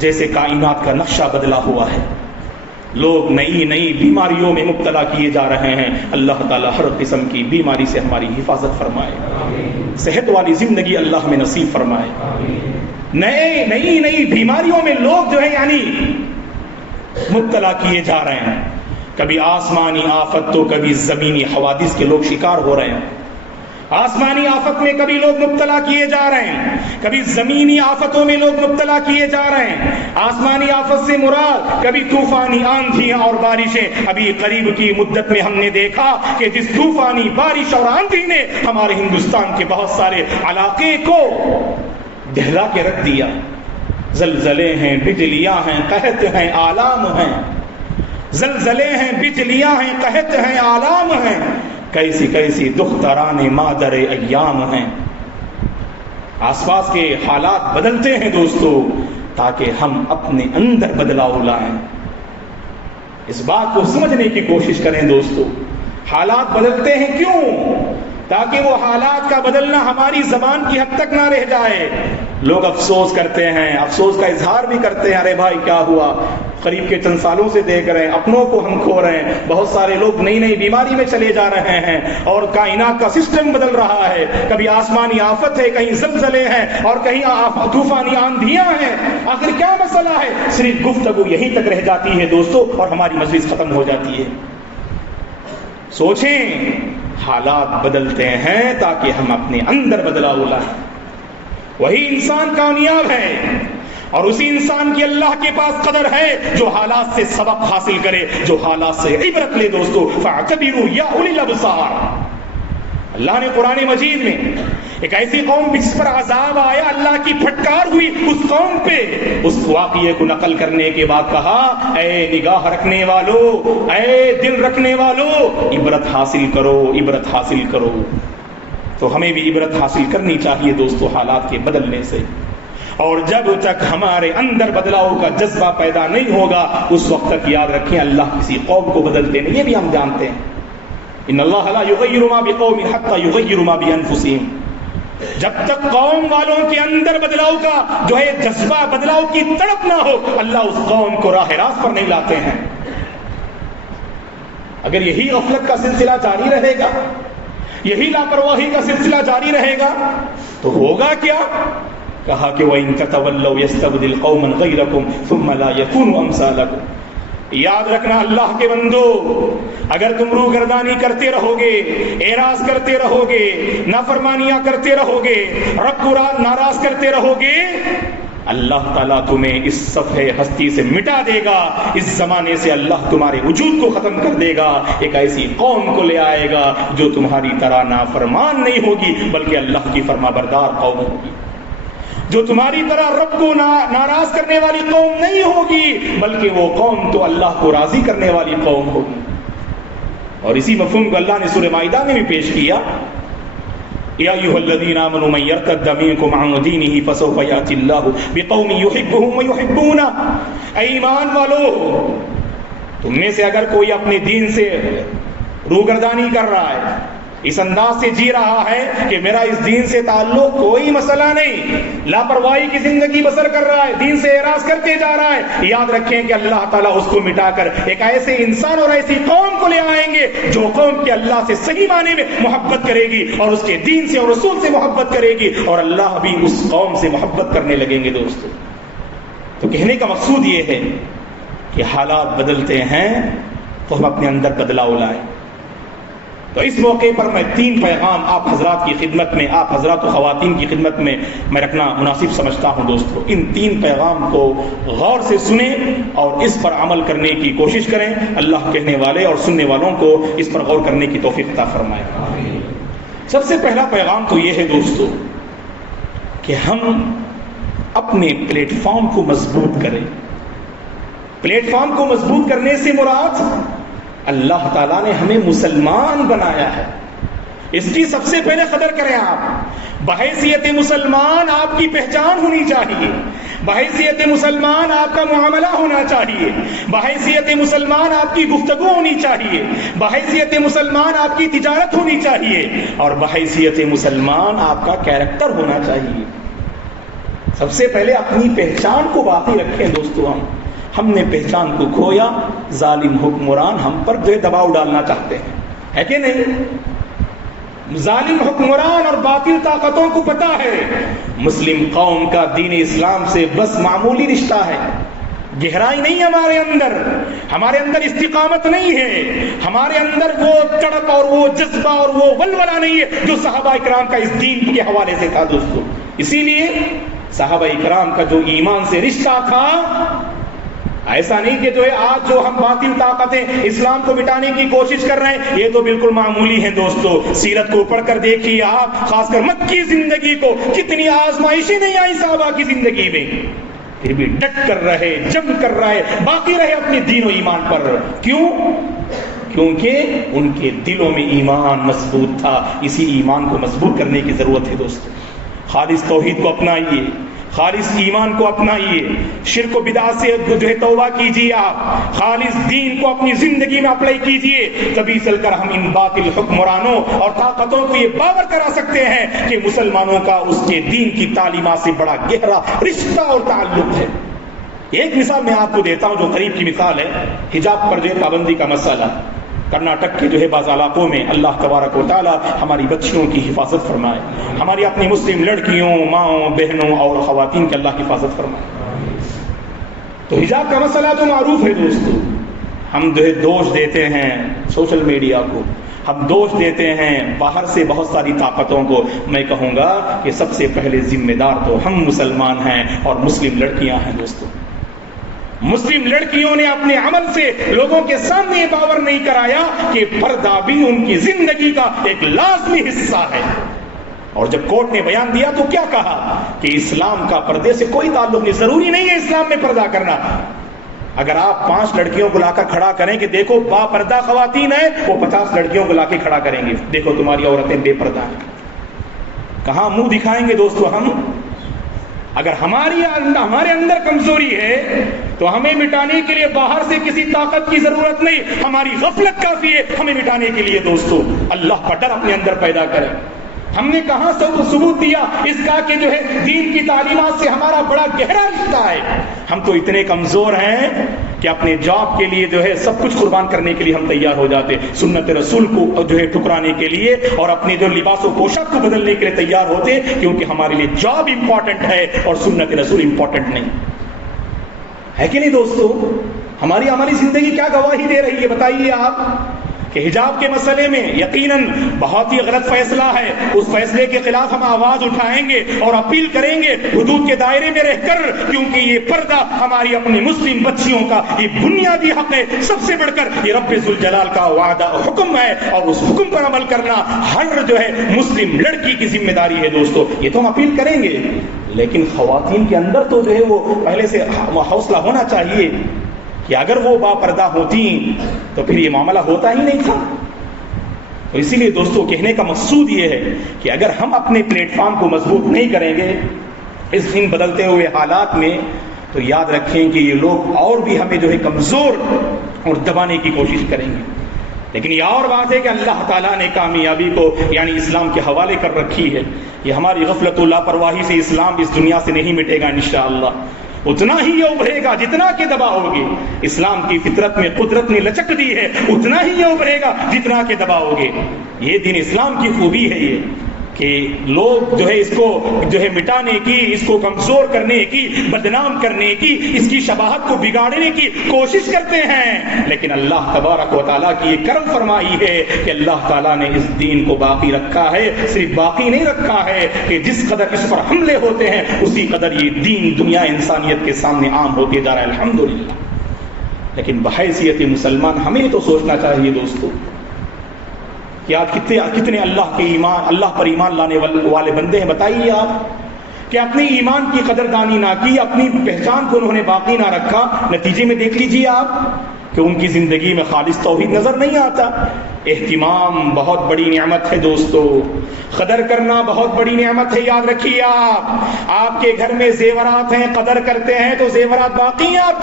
جیسے کائنات کا نقشہ بدلا ہوا ہے، لوگ نئی نئی بیماریوں میں مبتلا کیے جا رہے ہیں۔ اللہ تعالیٰ ہر قسم کی بیماری سے ہماری حفاظت فرمائے، صحت والی زندگی اللہ ہمیں نصیب فرمائے۔ نئی بیماریوں میں لوگ جو ہے یعنی مبتلا کیے جا رہے ہیں، کبھی آسمانی آفت تو کبھی زمینی حوادث کے لوگ شکار ہو رہے ہیں۔ آسمانی آفت میں کبھی لوگ مبتلا کیے جا رہے ہیں، کبھی زمینی آفتوں میں لوگ مبتلا کیے جا رہے ہیں۔ آسمانی آفت سے مراد کبھی طوفانی آندھیاں اور بارشیں۔ ابھی قریب کی مدت میں ہم نے دیکھا کہ جس طوفانی بارش اور آندھی نے ہمارے ہندوستان کے بہت سارے علاقے کو دہلا کے رکھ دیا، زلزلے ہیں، بجلیاں ہیں، قحط ہیں، آلام ہیں، زلزلے ہیں، بجلیاں ہیں، قحط ہیں، آلام ہیں، کیسی کیسی دختران مادر ایام ہیں۔ آس پاس کے حالات بدلتے ہیں دوستو تاکہ ہم اپنے اندر بدلاؤ لائیں۔ اس بات کو سمجھنے کی کوشش کریں دوستو، حالات بدلتے ہیں کیوں؟ تاکہ وہ حالات کا بدلنا ہماری زبان کی حد تک نہ رہ جائے۔ لوگ افسوس کرتے ہیں، افسوس کا اظہار بھی کرتے ہیں، ارے بھائی کیا ہوا، قریب کے چند سالوں سے دیکھ رہے ہیں، اپنوں کو ہم کھو رہے ہیں، بہت سارے لوگ نئی نئی بیماری میں چلے جا رہے ہیں، اور کائنات کا سسٹم بدل رہا ہے۔ کبھی آسمانی آفت ہے، کہیں زلزلے ہیں، اور کہیں طوفانی آندھیاں ہیں۔ آخر کیا مسئلہ ہے؟ صرف گفتگو یہیں تک رہ جاتی ہے دوستو، اور ہماری مجلس ختم ہو جاتی ہے۔ سوچیں، حالات بدلتے ہیں تاکہ ہم اپنے اندر بدلاؤ لائیں۔ وہی انسان کامیاب ہے، اور اسی انسان کی اللہ کے پاس قدر ہے جو حالات سے سبق حاصل کرے، جو حالات سے عبرت لے دوستو۔ فاعتبروا یا اولی الابصار۔ اللہ نے قرآن مجید میں ایک ایسی قوم جس پر عذاب آیا، اللہ کی پھٹکار ہوئی اس قوم پہ، اس واقعے کو نقل کرنے کے بعد کہا، اے نگاہ رکھنے والو، اے دل رکھنے والو، عبرت حاصل کرو، عبرت حاصل کرو۔ تو ہمیں بھی عبرت حاصل کرنی چاہیے دوستو حالات کے بدلنے سے، اور جب تک ہمارے اندر بدلاؤ کا جذبہ پیدا نہیں ہوگا اس وقت تک یاد رکھیں اللہ کسی قوم کو بدلتے نہیں، یہ بھی ہم جانتے ہیں۔ ان اللہ لا یغیر ما بقوم حتی یغیروا ما بانفسہم۔ جب تک قوم والوں کے اندر بدلاؤ کا جو ہے جذبہ، بدلاؤ کی تڑپ نہ ہو، اللہ اس قوم کو راہ راست پر نہیں لاتے ہیں۔ اگر یہی غفلت کا سلسلہ جاری رہے گا، یہی لاپرواہی کا سلسلہ جاری رہے گا، تو ہوگا کیا؟ کہا کہ وَإِن تَتَوَلَّوْا يَسْتَبْدِلْ قَوْمًا غَيْرَكُمْ ثُمَّ لَا يَكُونُوا أَمْثَالَكُمْ۔ یاد رکھنا اللہ کے بندو، اگر تم روگردانی کرتے رہو گے، اعراض کرتے رہو گے، نافرمانیاں کرتے رہو گے، رب کو ناراض کرتے رہو گے، اللہ تعالیٰ تمہیں اس صفحے ہستی سے مٹا دے گا، اس زمانے سے اللہ تمہارے وجود کو ختم کر دے گا، ایک ایسی قوم کو لے آئے گا جو تمہاری طرح نافرمان نہیں ہوگی بلکہ اللہ کی فرما بردار قوم ہوگی، جو تمہاری طرح رب کو ناراض کرنے والی قوم نہیں ہوگی بلکہ وہ قوم تو اللہ کو راضی کرنے والی قوم ہوگی۔ اور اسی مفہوم کو اللہ نے سورہ مائدہ میں بھی پیش کیا، یا ایھا الذین آمنوا من یرتد منکم عن دینہ فسوف یأتی اللہ بقوم یحبهم ویحبونہ۔ اے ایمان والو، تم میں سے اگر کوئی اپنے دین سے روگردانی کر رہا ہے، اس انداز سے جی رہا ہے کہ میرا اس دین سے تعلق کوئی مسئلہ نہیں، لاپرواہی کی زندگی بسر کر رہا ہے، دین سے اعراض کرتے جا رہا ہے، یاد رکھیں کہ اللہ تعالیٰ اس کو مٹا کر ایک ایسے انسان اور ایسی قوم کو لے آئیں گے جو قوم کے اللہ سے صحیح معنی میں محبت کرے گی اور اس کے دین سے اور رسول سے محبت کرے گی، اور اللہ بھی اس قوم سے محبت کرنے لگیں گے۔ دوستو، تو کہنے کا مقصود یہ ہے کہ حالات بدلتے ہیں تو ہم اپنے اندر بدلاؤ لائیں۔ تو اس موقع پر میں 3 پیغام آپ حضرات کی خدمت میں، آپ حضرات و خواتین کی خدمت میں رکھنا مناسب سمجھتا ہوں۔ دوستو، ان 3 پیغام کو غور سے سنیں اور اس پر عمل کرنے کی کوشش کریں۔ اللہ کہنے والے اور سننے والوں کو اس پر غور کرنے کی توفیق عطا فرمائے۔ سب سے پہلا پیغام تو یہ ہے دوستو کہ ہم اپنے پلیٹ فارم کو مضبوط کریں۔ پلیٹ فارم کو مضبوط کرنے سے مراد اللہ تعالیٰ نے ہمیں مسلمان بنایا ہے، اس کی سب سے پہلے قدر کریں۔ آپ بحیثیت مسلمان آپ کی پہچان ہونی چاہیے، بحیثیت مسلمان آپ کا معاملہ ہونا چاہیے، بحیثیت مسلمان آپ کی گفتگو ہونی چاہیے، بحیثیت مسلمان آپ کی تجارت ہونی چاہیے، اور بحیثیت مسلمان آپ کا کیریکٹر ہونا چاہیے۔ سب سے پہلے اپنی پہچان کو باقی رکھیں۔ دوستو، ہم نے پہچان کو کھویا، ظالم حکمران ہم پر جو دباؤ ڈالنا چاہتے ہیں، ہے کہ نہیں؟ ظالم حکمران اور باطل طاقتوں کو پتا ہے مسلم قوم کا دین اسلام سے بس معمولی رشتہ ہے، گہرائی نہیں ہمارے اندر استقامت نہیں ہے، ہمارے اندر وہ تڑپ اور وہ جذبہ اور وہ ولولہ نہیں ہے جو صحابہ اکرام کا اس دین کے حوالے سے تھا۔ دوستو، اسی لیے صحابہ اکرام کا جو ایمان سے رشتہ تھا، ایسا نہیں کہ جو ہے آج جو ہم باطل طاقتیں اسلام کو مٹانے کی کوشش کر رہے ہیں، یہ تو بالکل معمولی ہیں۔ دوستو، سیرت کو پڑھ کر دیکھیے آپ، خاص کر مکی زندگی کو، کتنی آزمائشیں نہیں آئی صحابہ کی زندگی میں، پھر بھی ڈٹ کر رہے، جم کر رہے، باقی رہے اپنے دین و ایمان پر۔ کیوں؟ کیونکہ ان کے دلوں میں ایمان مضبوط تھا۔ اسی ایمان کو مضبوط کرنے کی ضرورت ہے۔ دوستو، خالص توحید کو اپنائیے، خالص ایمان کو اپنائیے، شرک و بدعت سے جو ہے توبہ کیجیے، آپ خالص دین کو اپنی زندگی میں اپلائی کیجیے، تبھی چل کر ہم ان باطل حکمرانوں اور طاقتوں کو یہ باور کرا سکتے ہیں کہ مسلمانوں کا اس کے دین کی تعلیمات سے بڑا گہرا رشتہ اور تعلق ہے۔ ایک مثال میں آپ کو دیتا ہوں جو قریب کی مثال ہے، حجاب پر جو ہے پابندی کا مسئلہ۔ کرناٹک کے جو ہے بعض علاقوں میں اللہ تبارک و تعالی ہماری بچیوں کی حفاظت فرمائے، ہماری اپنی مسلم لڑکیوں، ماؤں، بہنوں اور خواتین کی اللہ حفاظت فرمائے۔ تو حجاب کا مسئلہ تو معروف ہے۔ دوستو، ہم جو ہے دوش دیتے ہیں سوشل میڈیا کو، ہم دوش دیتے ہیں باہر سے بہت ساری طاقتوں کو۔ میں کہوں گا کہ سب سے پہلے ذمہ دار تو ہم مسلمان ہیں اور مسلم لڑکیاں ہیں۔ دوستو، مسلم لڑکیوں نے اپنے عمل سے لوگوں کے سامنے باور نہیں کرایا کہ پردہ بھی ان کی زندگی کا ایک لازمی حصہ ہے۔ اور جب کورٹ نے بیان دیا تو کیا کہا کہ اسلام کا پردے سے کوئی تعلق نہیں، ضروری نہیں ہے اسلام میں پردہ کرنا۔ اگر آپ 5 لڑکیوں کو لا کر کھڑا کریں کہ دیکھو با پردہ خواتین ہیں، وہ 50 لڑکیوں کو لا کے کھڑا کریں گے، دیکھو تمہاری عورتیں بے پردہ ہیں۔ کہاں منہ دکھائیں گے دوستو ہم؟ اگر ہمارے اندر کمزوری ہے تو ہمیں مٹانے کے لیے باہر سے کسی طاقت کی ضرورت نہیں، ہماری غفلت کافی ہے ہمیں مٹانے کے لیے۔ دوستو، اللہ کا ڈر اپنے اندر پیدا کریں، ہم نے کہاں ثبوت دیا اس کا کہ جو ہے دین کی تعلیمات سے ہمارا بڑا گہرا رشتہ ہے؟ ہم تو اتنے کمزور ہیں کہ اپنے جاب کے لیے جو ہے سب کچھ قربان کرنے کے لیے ہم تیار ہو جاتے، سنت رسول کو جو ہے ٹھکرانے کے لیے اور اپنے جو لباس و پوشاک کو بدلنے کے لیے تیار ہوتے، کیونکہ ہمارے لیے جاب امپورٹنٹ ہے اور سنت رسول امپورٹنٹ نہیں ہے کہ نہیں دوستو؟ ہماری عملی زندگی کیا گواہی دے رہی ہے بتائیے آپ کہ حجاب کے مسئلے میں یقیناً بہت ہی غلط فیصلہ ہے، اس فیصلے کے خلاف ہم آواز اٹھائیں گے اور اپیل کریں گے حدود کے دائرے میں رہ کر، کیونکہ یہ پردہ ہماری اپنی مسلم بچیوں کا یہ بنیادی حق ہے، سب سے بڑھ کر یہ رب ذوالجلال کا وعدہ حکم ہے، اور اس حکم پر عمل کرنا ہر جو ہے مسلم لڑکی کی ذمہ داری ہے دوستو، یہ تو ہم اپیل کریں گے۔ لیکن خواتین کے اندر تو جو ہے وہ پہلے سے حوصلہ ہونا چاہیے کہ اگر وہ باپردہ ہوتی تو پھر یہ معاملہ ہوتا ہی نہیں تھا۔ تو اسی لیے دوستو کہنے کا مقصود یہ ہے کہ اگر ہم اپنے پلیٹ فارم کو مضبوط نہیں کریں گے اس ان بدلتے ہوئے حالات میں، تو یاد رکھیں کہ یہ لوگ اور بھی ہمیں جو ہے کمزور اور دبانے کی کوشش کریں گے۔ لیکن یہ اور بات ہے کہ اللہ تعالیٰ نے کامیابی کو یعنی اسلام کے حوالے کر رکھی ہے۔ یہ ہماری غفلت و لاپرواہی سے اسلام اس دنیا سے نہیں مٹے گا انشاءاللہ، اتنا ہی یہ ابھرے گا جتنا کہ دبا ہوگی۔ اسلام کی فطرت میں قدرت نے لچک دی ہے، اتنا ہی یہ ابھرے گا جتنا کہ دبا ہوگے۔ یہ دین اسلام کی خوبی ہے یہ کہ لوگ جو ہے اس کو جو ہے مٹانے کی، اس کو کمزور کرنے کی، بدنام کرنے کی، اس کی شباہت کو بگاڑنے کی کوشش کرتے ہیں، لیکن اللہ تبارک و تعالیٰ کی یہ کرم فرمائی ہے کہ اللہ تعالیٰ نے اس دین کو باقی رکھا ہے۔ صرف باقی نہیں رکھا ہے کہ جس قدر اس پر حملے ہوتے ہیں اسی قدر یہ دین دنیا انسانیت کے سامنے عام ہوتے جا رہا ہے الحمدللہ۔ لیکن بحیثیت مسلمان ہمیں تو سوچنا چاہیے دوستو کہ آج کتنے اللہ پر ایمان لانے والے بندے ہیں، بتائیے آپ کہ اپنی ایمان کی قدردانی نہ کی، اپنی پہچان کو انہوں نے باقی نہ رکھا، نتیجے میں دیکھ لیجیے آپ کہ ان کی زندگی میں خالص توحید نظر نہیں آتا۔ اہتمام بہت بڑی نعمت ہے دوستو، قدر کرنا بہت بڑی نعمت ہے، یاد رکھیے آپ کے گھر میں زیورات ہیں، قدر کرتے ہیں تو زیورات باقی ہیں آپ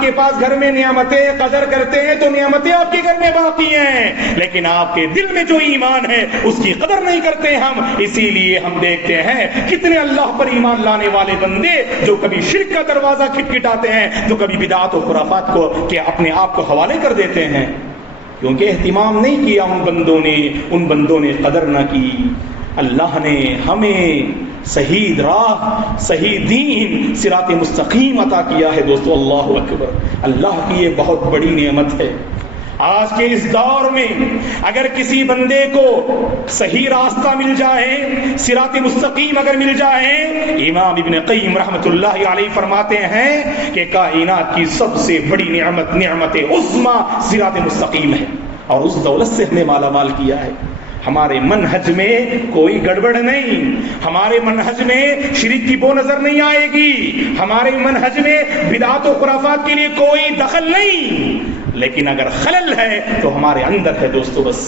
کے پاس گھر میں نعمتیں، قدر کرتے ہیں تو نعمتیں آپ کے گھر میں باقی ہیں، لیکن آپ کے دل میں جو ایمان ہے اس کی قدر نہیں کرتے ہم۔ اسی لیے ہم دیکھتے ہیں کتنے اللہ پر ایمان لانے والے بندے جو کبھی شرک کا دروازہ کھٹکھٹاتے ہیں، جو کبھی بدعات و خرافات کو کہ اپنے آپ کو حوالے کر دیتے ہیں، کیونکہ اہتمام نہیں کیا ان بندوں نے قدر نہ کی۔ اللہ نے ہمیں صحیح راہ، صحیح دین، صراط مستقیم عطا کیا ہے دوستو، اللہ اکبر، اللہ کی یہ بہت بڑی نعمت ہے۔ آج کے اس دور میں اگر کسی بندے کو صحیح راستہ مل جائے، صراط مستقیم اگر مل جائے، امام ابن قیم رحمۃ اللہ علیہ فرماتے ہیں کہ کائنات کی سب سے بڑی نعمت عظمیٰ صراط مستقیم ہے، اور اس دولت سے ہمیں مالا مال کیا ہے۔ ہمارے منہج میں کوئی گڑبڑ نہیں، ہمارے منہج میں شرک کی بو نظر نہیں آئے گی، ہمارے منہج میں بدعات و خرافات کے لیے کوئی دخل نہیں، لیکن اگر خلل ہے تو ہمارے اندر ہے دوستو۔ بس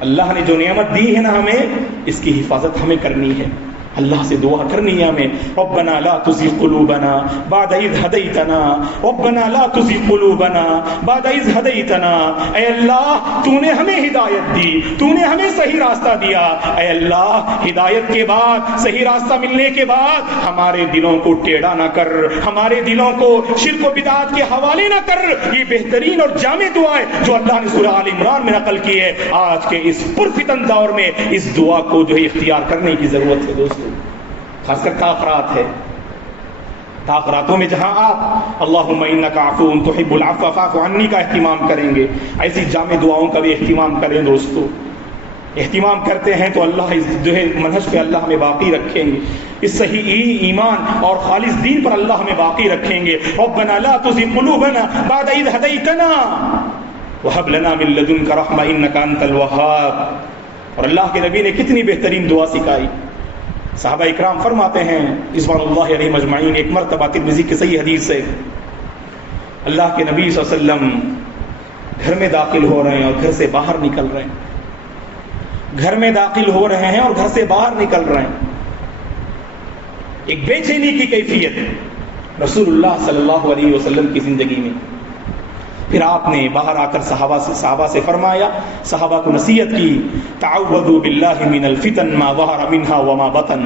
اللہ نے جو نعمت دی ہے نا ہمیں، اس کی حفاظت ہمیں کرنی ہے، اللہ سے دعا کرنی ہے ہمیں، ربنا لا تزغ قلوبنا بعد اذ ہدیتنا، ربنا لا تزغ قلوبنا بعد اذ ہدیتنا۔ اے اللہ تو نے ہمیں ہدایت دی، تو نے ہمیں صحیح راستہ دیا، اے اللہ ہدایت کے بعد، صحیح راستہ ملنے کے بعد ہمارے دلوں کو ٹیڑھا نہ کر، ہمارے دلوں کو شرک و بدعات کے حوالے نہ کر۔ یہ بہترین اور جامع دعا ہے جو اللہ نے سورہ آل عمران میں نقل کی ہے۔ آج کے اس پرفتن دور میں اس دعا کو جو ہے اختیار کرنے کی ضرورت ہے دوستو، خاص کر تاخرات ہے، تاخراتوں میں جہاں آپ اللہم انک عفو تحب العفو فاعف عنی کا اہتمام کریں گے، ایسی جامع دعاؤں کا بھی اہتمام کریں دوستو۔ اہتمام کرتے ہیں تو اللہ جو ہے منہج پہ اللہ ہمیں باقی رکھیں گے، اس صحیح ایمان اور خالص دین پر اللہ ہمیں باقی رکھیں گے۔ ربنا لا تزغ قلوبنا بعد اذ ہدیتنا وہب لنا من لدنک رحمہ انک انت الوہاب۔ اور اللہ کے نبی نے کتنی بہترین دعا سکھائی۔ صحابہ اکرام فرماتے ہیں رضوان اللہ علیہم اجمعین، ایک مرتبہ ترمذی کی صحیح حدیث ہے، اللہ کے نبی صلی اللہ علیہ وسلم گھر میں داخل ہو رہے ہیں اور گھر سے باہر نکل رہے ہیں، گھر میں داخل ہو رہے ہیں اور گھر سے باہر نکل رہے ہیں، ایک بے چینی کی کیفیت رسول اللہ صلی اللہ علیہ وسلم کی زندگی میں۔ پھر آپ نے باہر آ کر صحابہ سے فرمایا، صحابہ کو نصیحت کی، تعوذوا باللہ من الفتن ما ظہر منها وما بطن،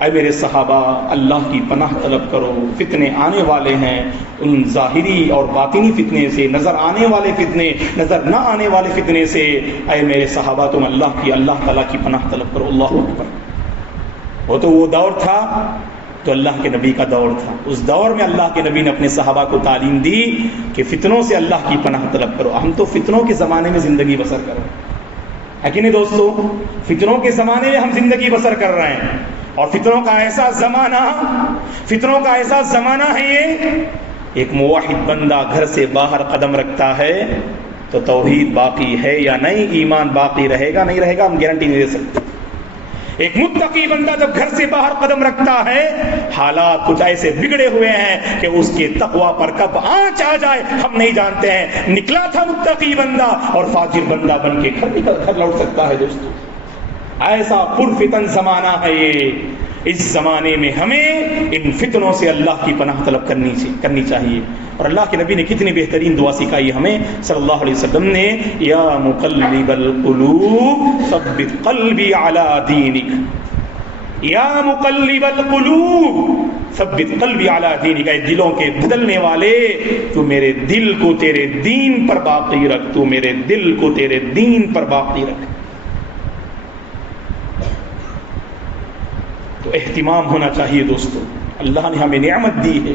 اے میرے صحابہ اللہ کی پناہ طلب کرو، فتنے آنے والے ہیں، ان ظاہری اور باطنی فتنے سے، نظر آنے والے فتنے، نظر نہ آنے والے فتنے سے اے میرے صحابہ تم اللہ تعالیٰ کی پناہ طلب کرو۔ اللہ اکبر۔ وہ دور تھا تو اللہ کے نبی کا دور تھا، اس دور میں اللہ کے نبی نے اپنے صحابہ کو تعلیم دی کہ فتنوں سے اللہ کی پناہ طلب کرو۔ ہم تو فتنوں کے زمانے میں زندگی بسر کر رہے ہیں، ہے کہ نہیں دوستو؟ فتنوں کے زمانے میں ہم زندگی بسر کر رہے ہیں، اور فتنوں کا ایسا زمانہ ہے یہ، ایک موحد بندہ گھر سے باہر قدم رکھتا ہے تو توحید باقی ہے یا نہیں، ایمان باقی رہے گا نہیں رہے گا ہم گارنٹی نہیں دے سکتے۔ ایک متقی بندہ جب گھر سے باہر قدم رکھتا ہے، حالات کچھ ایسے بگڑے ہوئے ہیں کہ اس کے تقوی پر کب آنچ آ جائے ہم نہیں جانتے ہیں۔ نکلا تھا متقی بندہ اور فاجر بندہ بن کے گھر لوٹ سکتا ہے دوستو۔ ایسا پرفتن زمانہ ہے یہ، اس زمانے میں ہمیں ان فتنوں سے اللہ کی پناہ طلب کرنی چاہیے۔ اور اللہ کے نبی نے کتنی بہترین دعا سکھائی ہمیں صلی اللہ علیہ وسلم نے، یا مقلب القلوب ثبت قلبی علی دینک، یا مقلب القلوب ثبت قلبی علی دینک، اے دلوں کے بدلنے والے تو میرے دل کو تیرے دین پر باقی رکھ، تو میرے دل کو تیرے دین پر باقی رکھ۔ تو اہتمام ہونا چاہیے دوستو، اللہ نے ہمیں نعمت دی ہے،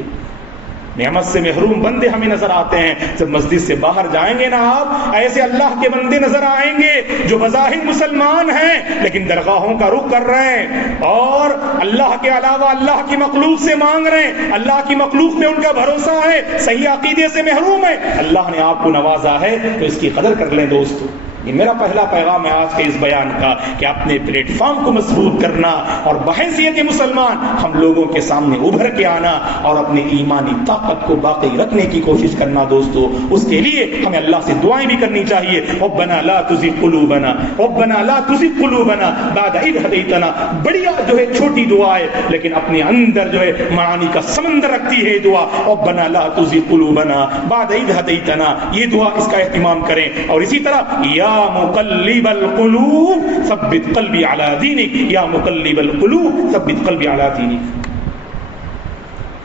نعمت سے محروم بندے ہمیں نظر آتے ہیں۔ جب مسجد سے باہر جائیں گے نا آپ، ایسے اللہ کے بندے نظر آئیں گے جو بظاہر مسلمان ہیں لیکن درگاہوں کا رخ کر رہے ہیں اور اللہ کے علاوہ اللہ کی مخلوق سے مانگ رہے ہیں، اللہ کی مخلوق پہ ان کا بھروسہ ہے، صحیح عقیدے سے محروم ہے۔ اللہ نے آپ کو نوازا ہے تو اس کی قدر کر لیں دوستو۔ یہ میرا پہلا پیغام ہے آج کے اس بیان کا کہ اپنے پلیٹ فارم کو مضبوط کرنا اور بحیثیت مسلمان ہم لوگوں کے سامنے ابھر کے آنا اور اپنے ایمانی طاقت کو باقی رکھنے کی کوشش کرنا دوستو۔ اس کے لیے ہمیں اللہ سے دعائیں بھی کرنی چاہیے، ربنا لا تزغ قلوبنا، ربنا لا تزغ قلوبنا بعد اذ ہدیتنا۔ بڑی جو ہے چھوٹی دعا ہے لیکن اپنے اندر جو ہے معانی کا سمندر رکھتی ہے دعا، ربنا لا تزغ قلوبنا بعد اذ ہدیتنا۔ یہ دعا اس کا اہتمام کریں۔ اور اسی طرح یا مقلب القلوب ثبت قلبی علی دینک، یا مقلب القلوب ثبت قلبی علی دینک۔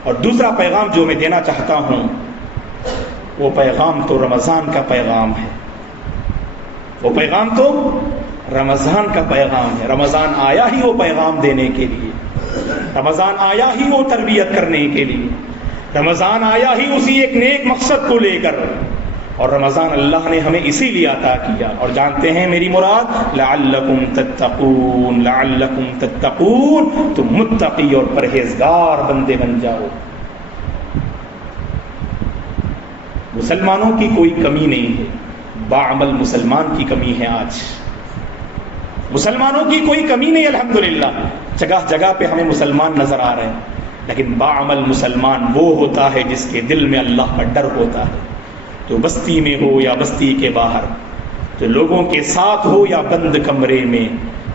اور دوسرا پیغام جو میں دینا چاہتا ہوں وہ پیغام تو رمضان کا پیغام ہے، وہ پیغام تو رمضان کا پیغام ہے۔ رمضان آیا ہی وہ پیغام دینے کے لیے، رمضان آیا ہی وہ تربیت کرنے کے لیے، رمضان آیا ہی اسی ایک نیک مقصد کو لے کر، اور رمضان اللہ نے ہمیں اسی لیے عطا کیا۔ اور جانتے ہیں میری مراد لعلکم تتقون، لعلکم تتقون، تم متقی اور پرہیزگار بندے بن جاؤ۔ مسلمانوں کی کوئی کمی نہیں ہے، باعمل مسلمان کی کمی ہے۔ آج مسلمانوں کی کوئی کمی نہیں، الحمدللہ جگہ جگہ پہ ہمیں مسلمان نظر آ رہے ہیں، لیکن باعمل مسلمان وہ ہوتا ہے جس کے دل میں اللہ کا ڈر ہوتا ہے، تو بستی میں ہو یا بستی کے باہر، تو لوگوں کے ساتھ ہو یا بند کمرے میں،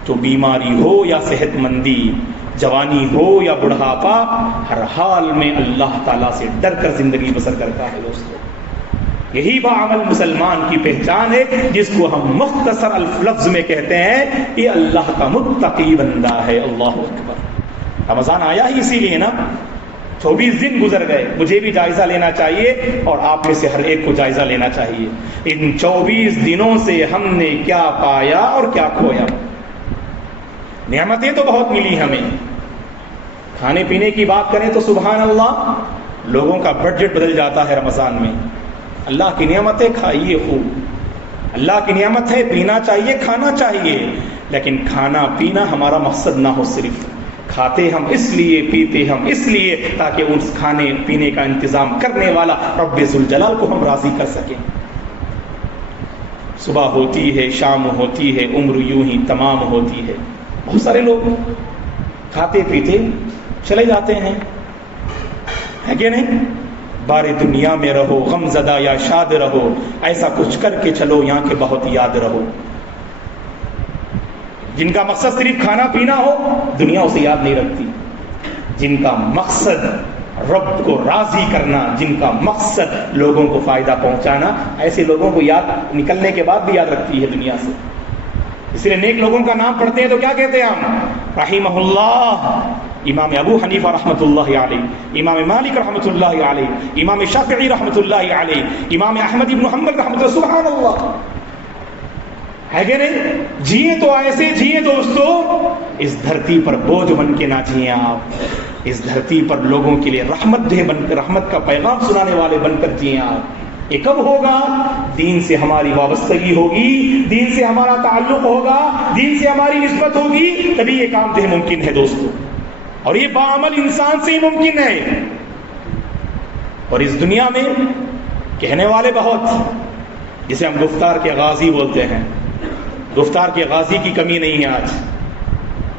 تو بیماری ہو یا صحت مندی، جوانی ہو یا بڑھاپا، ہر حال میں اللہ تعالیٰ سے ڈر کر زندگی بسر کرتا ہے دوستو۔ یہی باعمل مسلمان کی پہچان ہے، جس کو ہم مختصر لفظ میں کہتے ہیں یہ اللہ کا متقی بندہ ہے۔ اللہ اکبر۔ رمضان آیا ہی اسی لیے نا، 24 دن گزر گئے، مجھے بھی جائزہ لینا چاہیے اور آپ میں سے ہر ایک کو جائزہ لینا چاہیے۔ ان 24 دنوں سے ہم نے کیا پایا اور کیا کھویا؟ نعمتیں تو بہت ملی ہمیں، کھانے پینے کی بات کریں تو سبحان اللہ لوگوں کا بجٹ بدل جاتا ہے رمضان میں۔ اللہ کی نعمتیں کھائیے خوب، اللہ کی نعمت ہے، پینا چاہیے، کھانا چاہیے، لیکن کھانا پینا ہمارا مقصد نہ ہو، صرف کھاتے ہم اس لیے، پیتے ہم اس لیے تاکہ اس کھانے پینے کا انتظام کرنے والا رب ذوالجلال کو ہم راضی کر سکیں۔ صبح ہوتی ہے، شام ہوتی ہے، عمر یوں ہی تمام ہوتی ہے۔ بہت سارے لوگ کھاتے پیتے چلے جاتے ہیں، ہے کہ نہیں؟ بارے دنیا میں رہو، غم زدہ یا شاد رہو، ایسا کچھ کر کے چلو یہاں کے بہت یاد رہو۔ جن کا مقصد صرف کھانا پینا ہو دنیا اسے یاد نہیں رکھتی، جن کا مقصد رب کو راضی کرنا، جن کا مقصد لوگوں کو فائدہ پہنچانا، ایسے لوگوں کو یاد نکلنے کے بعد بھی یاد رکھتی ہے دنیا سے. اس لیے نیک لوگوں کا نام پڑھتے ہیں تو کیا کہتے ہیں ہم؟ رحمہ اللہ، امام ابو حنیفہ رحمۃ اللہ علیہ، امام مالک رحمۃ اللہ علیہ، امام شافعی رحمۃ اللہ علیہ، امام احمد بن حنبل رحمۃ اللہ. سبحان اللہ، ہے کہ نہیں؟ جیے تو ایسے جیے دوستو، اس دھرتی پر بوجھ بن کے نہ جیے آپ، اس دھرتی پر لوگوں کے لیے رحمت دہ بن کر، رحمت کا پیغام سنانے والے بن کر جیے آپ. یہ کب ہوگا؟ دین سے ہماری وابستگی ہوگی، دین سے ہمارا تعلق ہوگا، دین سے ہماری نسبت ہوگی، تبھی یہ کام جو ہے ممکن ہے دوستو. اور یہ باعمل انسان سے ہی ممکن ہے. اور اس دنیا میں کہنے والے بہت، جسے ہم گفتار کے غازی بولتے ہیں، گفتار کے غازی کی کمی نہیں ہے آج.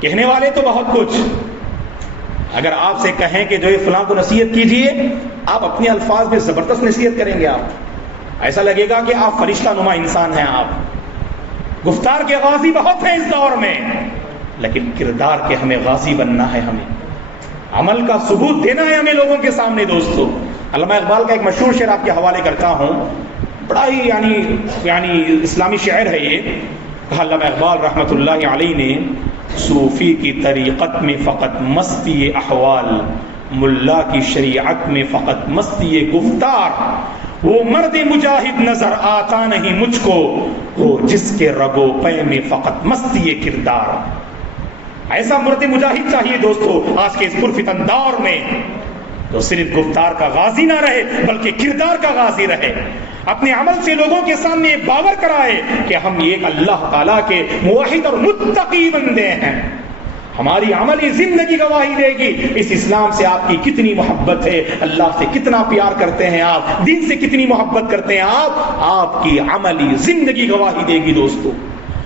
کہنے والے تو بہت کچھ. اگر آپ سے کہیں کہ جو یہ فلاں کو نصیحت کیجئے، آپ اپنے الفاظ میں زبردست نصیحت کریں گے. آپ ایسا لگے گا کہ آپ فرشتہ نما انسان ہیں. آپ گفتار کے غازی بہت ہیں اس دور میں، لیکن کردار کے ہمیں غازی بننا ہے. ہمیں عمل کا ثبوت دینا ہے ہمیں لوگوں کے سامنے. دوستو، علامہ اقبال کا ایک مشہور شعر آپ کے حوالے کرتا ہوں، بڑا ہی یعنی اسلامی شاعر ہے یہ. علامہ اقبال رحمۃ اللہ علیہ نے، صوفی کی طریقت میں فقط مستی احوال، ملا کی شریعت میں فقط مستی گفتار، وہ مرد مجاہد نظر آتا نہیں مجھ کو، وہ جس کے رگو پے میں فقط مستی کردار. ایسا مرد مجاہد چاہیے دوستو آج کے اس پرفتن دور میں، تو صرف گفتار کا غازی نہ رہے بلکہ کردار کا غازی رہے. اپنے عمل سے لوگوں کے سامنے باور کرائے کہ ہم ایک اللہ تعالیٰ کے موحد اور متقی بندے ہیں. ہماری عملی زندگی گواہی دے گی اس اسلام سے آپ کی کتنی محبت ہے، اللہ سے کتنا پیار کرتے ہیں آپ، دین سے کتنی محبت کرتے ہیں آپ کی عملی زندگی گواہی دے گی دوستو.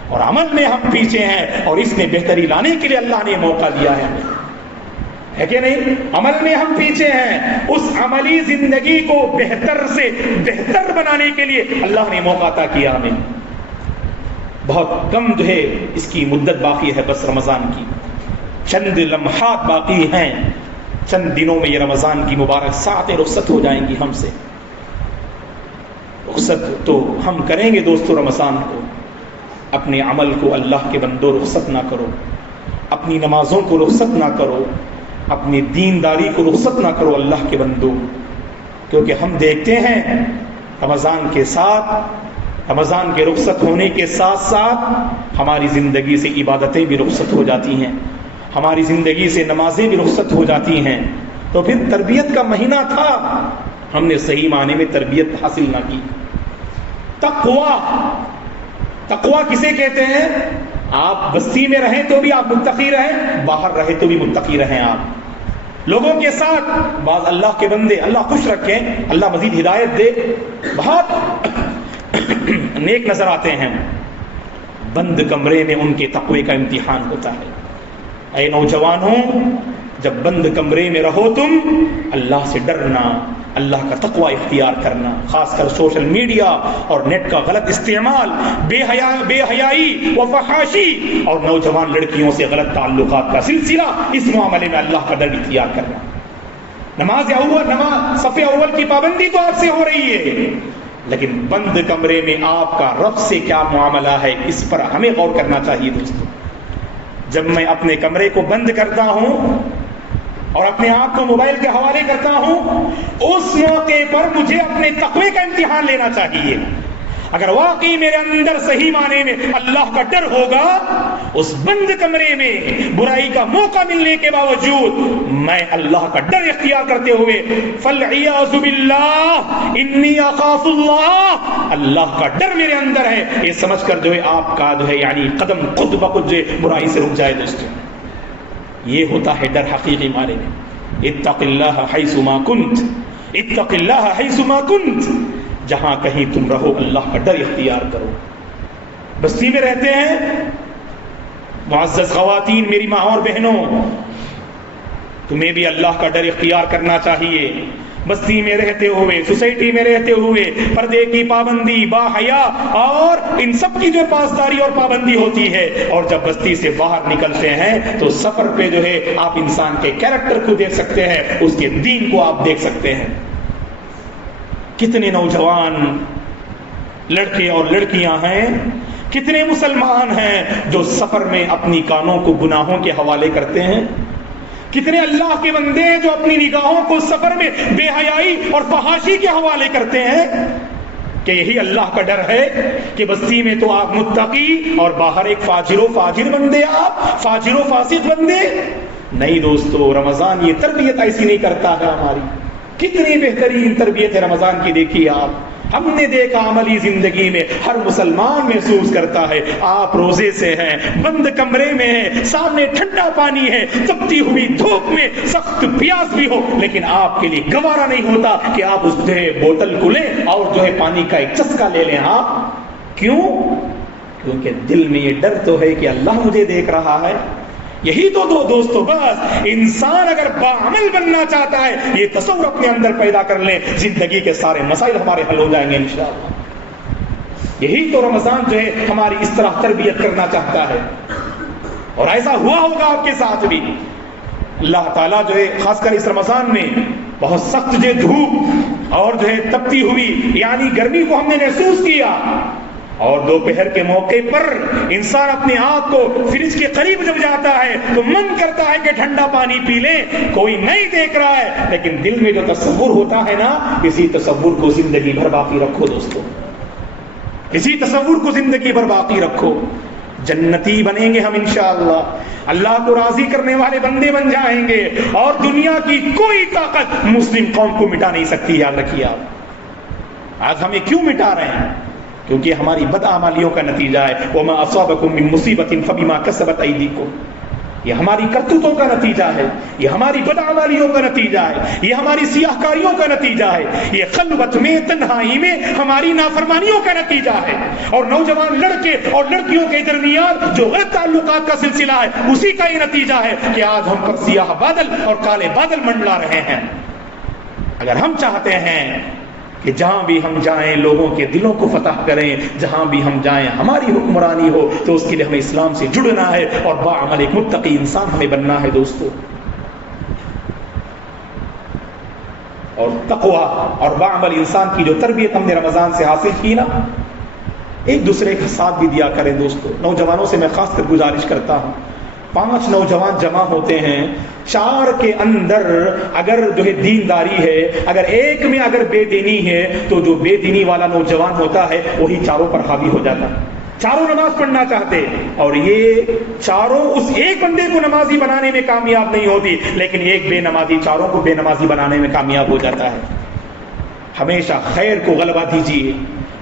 اور عمل میں ہم پیچھے ہیں، اور اس میں بہتری لانے کے لیے اللہ نے موقع دیا ہے کہ نہیں؟ عمل میں ہم پیچھے ہیں، اس عملی زندگی کو بہتر سے بہتر بنانے کے لیے اللہ نے موقع عطا کیا ہمیں. بہت کم جو ہے اس کی مدت باقی ہے، بس رمضان کی چند لمحات باقی ہیں. چند دنوں میں یہ رمضان کی مبارک ساعتیں رخصت ہو جائیں گی ہم سے. رخصت تو ہم کریں گے دوستو رمضان کو. اپنے عمل کو اللہ کے بندوں رخصت نہ کرو، اپنی نمازوں کو رخصت نہ کرو، اپنی دینداری کو رخصت نہ کرو اللہ کے بندو. کیونکہ ہم دیکھتے ہیں رمضان کے ساتھ، رمضان کے رخصت ہونے کے ساتھ ساتھ ہماری زندگی سے عبادتیں بھی رخصت ہو جاتی ہیں، ہماری زندگی سے نمازیں بھی رخصت ہو جاتی ہیں. تو پھر تربیت کا مہینہ تھا، ہم نے صحیح معنی میں تربیت حاصل نہ کی. تقویٰ کسے کہتے ہیں؟ آپ بستی میں رہیں تو بھی آپ متقی رہیں، باہر رہیں تو بھی متقی رہیں. آپ لوگوں کے ساتھ، بعض اللہ کے بندے اللہ خوش رکھیں، اللہ مزید ہدایت دے، بہت نیک نظر آتے ہیں، بند کمرے میں ان کے تقوی کا امتحان ہوتا ہے. اے نوجوانوں، جب بند کمرے میں رہو تم، اللہ سے ڈرنا، اللہ کا تقوی اختیار کرنا. خاص کر سوشل میڈیا اور نیٹ کا غلط استعمال، بے حیائی و فحاشی اور نوجوان لڑکیوں سے غلط تعلقات کا سلسلہ، اس معاملے میں اللہ کا ڈر اختیار کرنا. نماز صف اول کی پابندی تو آپ سے ہو رہی ہے، لیکن بند کمرے میں آپ کا رب سے کیا معاملہ ہے، اس پر ہمیں غور کرنا چاہیے دوستو. جب میں اپنے کمرے کو بند کرتا ہوں اور اپنے آپ کو موبائل کے حوالے کرتا ہوں، اس موقع پر مجھے اپنے تقوی کا امتحان لینا چاہیے. اگر واقعی میرے اندر صحیح معنی میں اللہ کا ڈر ہوگا، اس بند کمرے میں برائی کا موقع ملنے کے باوجود میں اللہ کا ڈر اختیار کرتے ہوئے فَالْعِيَاذُ بِاللَّهِ إِنِّي أَخَافُ اللَّهِ، اللہ کا ڈر میرے اندر ہے، یہ سمجھ کر جو ہے آپ کا جو ہے یعنی قدم خود بخود جو ہے برائی سے رک جائے. دوستو، یہ ہوتا ہے ڈر حقیقی معنی میں. اتق اللہ حیث ما کنت، اتق اللہ حیث ما کنت، جہاں کہیں تم رہو اللہ کا ڈر اختیار کرو. بستی میں رہتے ہیں معزز خواتین، میری ماں اور بہنوں، تمہیں بھی اللہ کا ڈر اختیار کرنا چاہیے. بستی میں رہتے ہوئے، سوسائٹی میں رہتے ہوئے پردے کی پابندی، باحیا اور ان سب کی جو پاسداری اور پابندی ہوتی ہے، اور جب بستی سے باہر نکلتے ہیں تو سفر پہ جو ہے آپ انسان کے کیریکٹر کو دیکھ سکتے ہیں، اس کے دین کو آپ دیکھ سکتے ہیں۔ کتنے نوجوان لڑکے اور لڑکیاں ہیں، کتنے مسلمان ہیں جو سفر میں اپنی کانوں کو گناہوں کے حوالے کرتے ہیں، کتنے اللہ کے بندے ہیں جو اپنی نگاہوں کو سفر میں بے حیائی اور فحاشی کے حوالے کرتے ہیں۔ کہ یہی اللہ کا ڈر ہے کہ بستی میں تو آپ متقی اور باہر ایک فاجر و فاجر بندے، آپ فاجر و فاسق بندے؟ نہیں دوستو، رمضان یہ تربیت ایسی نہیں کرتا ہے ہماری۔ کتنی بہترین تربیت ہے رمضان کی، دیکھیے آپ، ہم نے دیکھا عملی زندگی میں ہر مسلمان محسوس کرتا ہے، آپ روزے سے ہیں، بند کمرے میں ہیں، سامنے ٹھنڈا پانی ہے، تپتی ہوئی دھوپ میں سخت پیاس بھی ہو، لیکن آپ کے لیے گوارا نہیں ہوتا کہ آپ اس جو ہے بوتل کو لیں اور جو ہے پانی کا ایک چسکا لے لیں۔ آپ کیوں؟ کیونکہ دل میں یہ ڈر تو ہے کہ اللہ مجھے دیکھ رہا ہے۔ یہی تو دو دوستو، بس انسان اگر باعمل بننا چاہتا ہے، یہ تصور اپنے اندر پیدا کر لیں، زندگی کے سارے مسائل ہمارے حل ہو جائیں گے انشاءاللہ۔ یہی تو رمضان جو ہے ہماری اس طرح تربیت کرنا چاہتا ہے، اور ایسا ہوا ہوگا آپ کے ساتھ بھی۔ اللہ تعالیٰ جو ہے خاص کر اس رمضان میں بہت سخت جو دھوپ اور جو ہے تپتی ہوئی یعنی گرمی کو ہم نے محسوس کیا، اور دوپہر کے موقع پر انسان اپنے آپ کو فریج کے قریب جب جاتا ہے تو من کرتا ہے کہ ٹھنڈا پانی پی لیں، کوئی نہیں دیکھ رہا ہے، لیکن دل میں جو تصور ہوتا ہے نا، اسی تصور کو زندگی بھر باقی رکھو دوستو، اسی تصور کو زندگی بھر باقی رکھو۔ جنتی بنیں گے ہم انشاءاللہ، اللہ کو راضی کرنے والے بندے بن جائیں گے، اور دنیا کی کوئی طاقت مسلم قوم کو مٹا نہیں سکتی، یاد رکھیے آپ۔ آج ہمیں کیوں مٹا رہے ہیں؟ کیونکہ ہماری بدعمالیوں کا نتیجہ ہے۔ وَمَا أَصَابَكُم مِّن مُّصِيبَةٍ فَبِمَا كَسَبَتْ أَيْدِيكُمْ، یہ ہماری کرتوتوں کا نتیجہ ہے، یہ ہماری بدعمالیوں کا نتیجہ ہے، یہ ہماری سیاہ کاریوں کا نتیجہ ہے، یہ خلوت میں تنہائی میں ہماری نافرمانیوں کا نتیجہ ہے۔ اور نوجوان لڑکے اور لڑکیوں کے درمیان جو غلط تعلقات کا سلسلہ ہے، اسی کا یہ نتیجہ ہے کہ آج ہم پر سیاہ بادل اور کالے بادل منڈلا رہے ہیں۔ اگر ہم چاہتے ہیں کہ جہاں بھی ہم جائیں لوگوں کے دلوں کو فتح کریں، جہاں بھی ہم جائیں ہماری حکمرانی ہو، تو اس کے لیے ہمیں اسلام سے جڑنا ہے اور باعمل ایک متقی انسان ہمیں بننا ہے دوستو۔ اور تقوی اور باعمل انسان کی جو تربیت ہم نے رمضان سے حاصل کی نا، ایک دوسرے کا ساتھ بھی دیا کریں دوستو۔ نوجوانوں سے میں خاص کر گزارش کرتا ہوں، 5 نوجوان جمع ہوتے ہیں، 4 کے اندر اگر جو ہے دینداری ہے، اگر ایک میں اگر بے دینی ہے، تو جو بے دینی والا نوجوان ہوتا ہے وہی چاروں پر حاوی ہو جاتا ہے۔ چاروں نماز پڑھنا چاہتے اور یہ چاروں اس ایک بندے کو نمازی بنانے میں کامیاب نہیں ہوتی، لیکن ایک بے نمازی چاروں کو بے نمازی بنانے میں کامیاب ہو جاتا ہے۔ ہمیشہ خیر کو غلبہ دیجیے،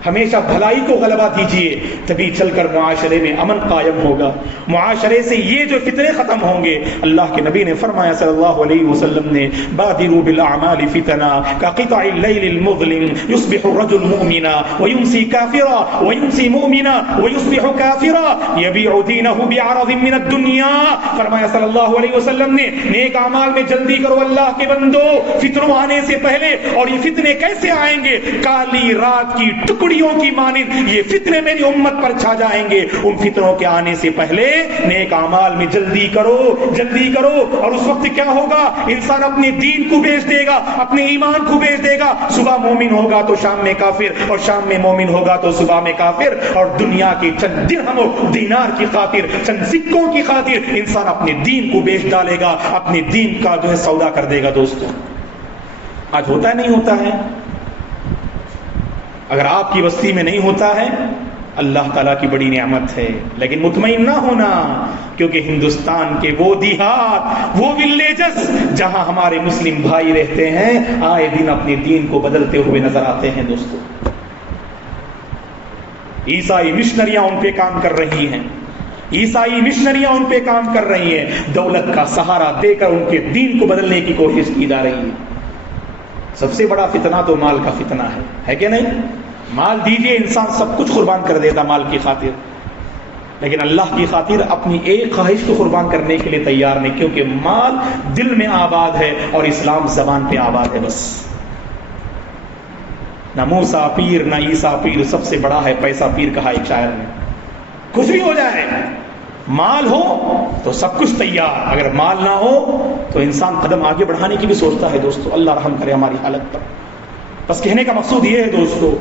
ہمیشہ بھلائی کو غلبہ دیجیے، تبھی چل کر معاشرے میں امن قائم ہوگا، معاشرے سے یہ جو فتنے ختم ہوں گے۔ اللہ کے نبی نے فرمایا صلی اللہ علیہ وسلم نے، بادروا بالاعمال فتنا كقطع الليل المظلم يصبح الرجل مؤمنا ويمسي كافرا ويمسي مؤمنا ويصبح كافرا يبيع دينه بعرض من الدنيا۔ فرمایا صلی اللہ علیہ وسلم نے، نیک اعمال میں جلدی کرو اللہ کے بندو، فتنوں آنے سے پہلے۔ اور یہ فتنے کیسے آئیں گے؟ کالی رات کی ٹکڑیوں کی مانند یہ فتنے میری امت پر چھا جائیں گے۔ ان فتنوں کے آنے سے پہلے نیک اعمال میں جلدی کرو، جلدی کرو۔ اور اس وقت کیا ہوگا؟ انسان اپنے دین کو بیچ دے گا، اپنے ایمان کو بیچ دے گا۔ صبح مومن ہوگا تو شام میں کافر، اور شام میں مومن ہوگا تو صبح میں کافر۔ اور دنیا کے چند درہم و دینار کی خاطر، چند سکوں کی خاطر انسان اپنے دین کو بیچ ڈالے گا، اپنے دین کا جو ہے سودا کر دے گا دوستو۔ آج ہوتا ہے نہیں ہوتا ہے؟ اگر آپ کی بستی میں نہیں ہوتا ہے، اللہ تعالیٰ کی بڑی نعمت ہے، لیکن مطمئن نہ ہونا، کیونکہ ہندوستان کے وہ دیہات، وہ ولیجز جہاں ہمارے مسلم بھائی رہتے ہیں، آئے دن اپنے دین کو بدلتے ہوئے نظر آتے ہیں دوستو۔ عیسائی مشنریاں ان پہ کام کر رہی ہیں، عیسائی مشنریاں ان پہ کام کر رہی ہیں، دولت کا سہارا دے کر ان کے دین کو بدلنے کی کوشش کی جا رہی ہے۔ سب سے بڑا فتنہ تو مال کا فتنہ ہے کہ نہیں؟ مال دیجئے، انسان سب کچھ قربان کر دیتا مال کی خاطر، لیکن اللہ کی خاطر اپنی ایک خواہش کو قربان کرنے کے لیے تیار نہیں، کیونکہ مال دل میں آباد ہے اور اسلام زبان پہ آباد ہے بس۔ نہ موسیٰ پیر نہ عیسیٰ پیر، سب سے بڑا ہے پیسہ پیر، کہا ایک شاعر نے۔ کچھ بھی ہو جائے، مال ہو تو سب کچھ تیار، اگر مال نہ ہو تو انسان قدم آگے بڑھانے کی بھی سوچتا ہے۔ دوستو اللہ رحم کرے ہماری حالت پر۔ بس کہنے کا مقصود یہ ہے دوستو،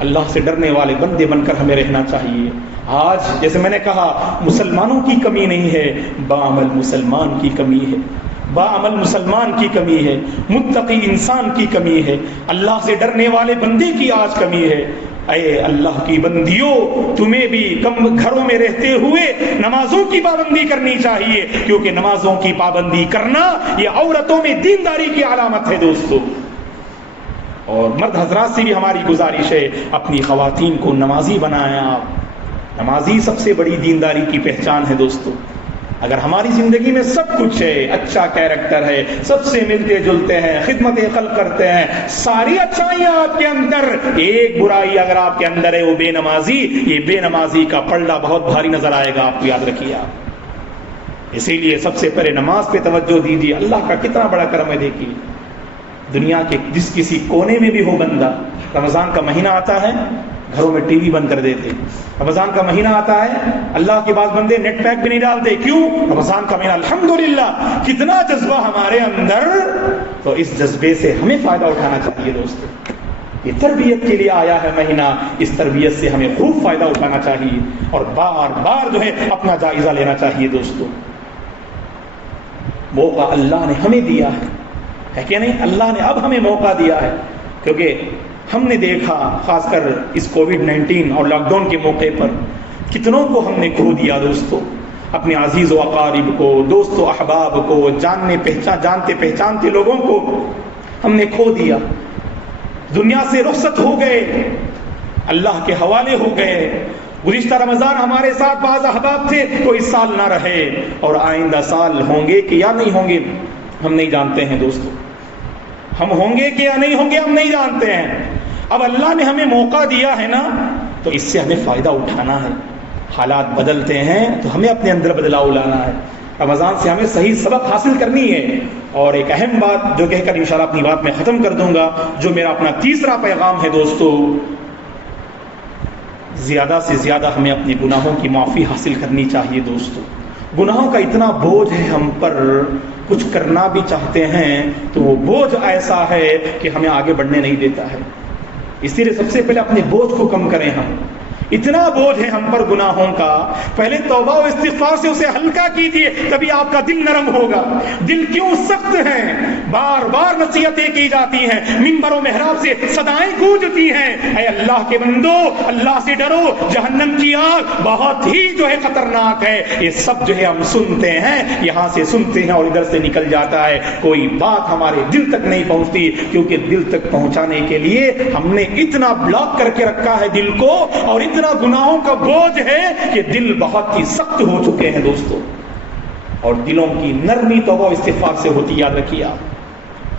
اللہ سے ڈرنے والے بندے بن کر ہمیں رہنا چاہیے۔ آج جیسے میں نے کہا مسلمانوں کی کمی نہیں ہے، باعمل مسلمان کی کمی ہے، باعمل مسلمان کی کمی ہے، متقی انسان کی کمی ہے، اللہ سے ڈرنے والے بندے کی آج کمی ہے۔ اے اللہ کی بندیوں، تمہیں بھی کم گھروں میں رہتے ہوئے نمازوں کی پابندی کرنی چاہیے، کیونکہ نمازوں کی پابندی کرنا یہ عورتوں میں دینداری کی علامت ہے دوستو۔ اور مرد حضرات سے بھی ہماری گزارش ہے، اپنی خواتین کو نمازی بنائیں آپ۔ نمازی سب سے بڑی دینداری کی پہچان ہے دوستو۔ اگر ہماری زندگی میں سب کچھ ہے، اچھا کیریکٹر ہے، سب سے ملتے جلتے ہیں، خدمت خلق کرتے ہیں، ساری اچھائیاں آپ کے اندر، ایک برائی اگر آپ کے اندر ہے وہ بے نمازی، یہ بے نمازی کا پلڑا بہت بھاری نظر آئے گا، آپ کو یاد رکھیے آپ۔ اسی لیے سب سے پہلے نماز پہ توجہ دیجیے۔ اللہ کا کتنا بڑا کرم ہے، دیکھیے دنیا کے جس کسی کونے میں بھی ہو بندہ، رمضان کا مہینہ آتا ہے گھروں میں ٹی وی بند کر دیتے، رمضان کا مہینہ آتا ہے اللہ کے بعض بندے نیٹ پیک بھی نہیں ڈالتے، کیوں؟ رمضان کا مہینہ، الحمدللہ کتنا جذبہ ہمارے اندر، تو اس جذبے سے ہمیں فائدہ اٹھانا چاہیے دوستو۔ یہ تربیت کے لیے آیا ہے مہینہ، اس تربیت سے ہمیں خوب فائدہ اٹھانا چاہیے اور بار بار جو ہے اپنا جائزہ لینا چاہیے دوستو۔ موقع اللہ نے ہمیں دیا ہے کہ نہیں؟ اللہ نے اب ہمیں موقع دیا ہے، کیونکہ ہم نے دیکھا خاص کر اس کووڈ-19 اور لاک ڈاؤن کے موقع پر کتنوں کو ہم نے کھو دیا دوستو، اپنے عزیز و اقارب کو، دوست و احباب کو، جانتے پہچانتے لوگوں کو ہم نے کھو دیا، دنیا سے رخصت ہو گئے، اللہ کے حوالے ہو گئے۔ گزشتہ رمضان ہمارے ساتھ بعض احباب تھے تو اس سال نہ رہے، اور آئندہ سال ہوں گے کہ یا نہیں ہوں گے ہم نہیں جانتے ہیں دوستو، ہم ہوں گے کہ یا نہیں ہوں گے ہم نہیں جانتے ہیں۔ اب اللہ نے ہمیں موقع دیا ہے نا، تو اس سے ہمیں فائدہ اٹھانا ہے۔ حالات بدلتے ہیں تو ہمیں اپنے اندر بدلاؤ لانا ہے، رمضان سے ہمیں صحیح سبق حاصل کرنی ہے۔ اور ایک اہم بات جو کہہ کر انشاءاللہ اپنی بات میں ختم کر دوں گا، جو میرا اپنا تیسرا پیغام ہے دوستو، زیادہ سے زیادہ ہمیں اپنے گناہوں کی معافی حاصل کرنی چاہیے دوستو۔ گناہوں کا اتنا بوجھ ہے ہم پر، کچھ کرنا بھی چاہتے ہیں تو وہ بوجھ ایسا ہے کہ ہمیں آگے بڑھنے نہیں دیتا ہے۔ اسی لیے سب سے پہلے اپنے بوجھ کو کم کریں ہم، اتنا بوجھ ہے ہم پر گناہوں کا، پہلے توبہ و استغفار سے اسے ہلکا کیجیے، تبھی آپ کا دل نرم ہوگا۔ دل کیوں سخت ہیں؟ بار بار نصیحتیں کی جاتی ہیں، منبر و محراب سے صدائیں گونجتی ہیں، اے اللہ کے بندو اللہ سے ڈرو، جہنم کی آگ بہت ہی جو ہے خطرناک ہے۔ یہ سب جو ہے ہم سنتے ہیں، یہاں سے سنتے ہیں اور ادھر سے نکل جاتا ہے، کوئی بات ہمارے دل تک نہیں پہنچتی، کیونکہ دل تک پہنچانے کے لیے ہم نے اتنا بلاک کر کے رکھا ہے دل کو، اور اتنا گناہوں کا بوجھ ہے کہ دل بہت ہی سخت ہو چکے ہیں دوستو۔ اور دلوں کی نرمی توبہ و استغفار سے ہوتی، یاد رکھیے آپ۔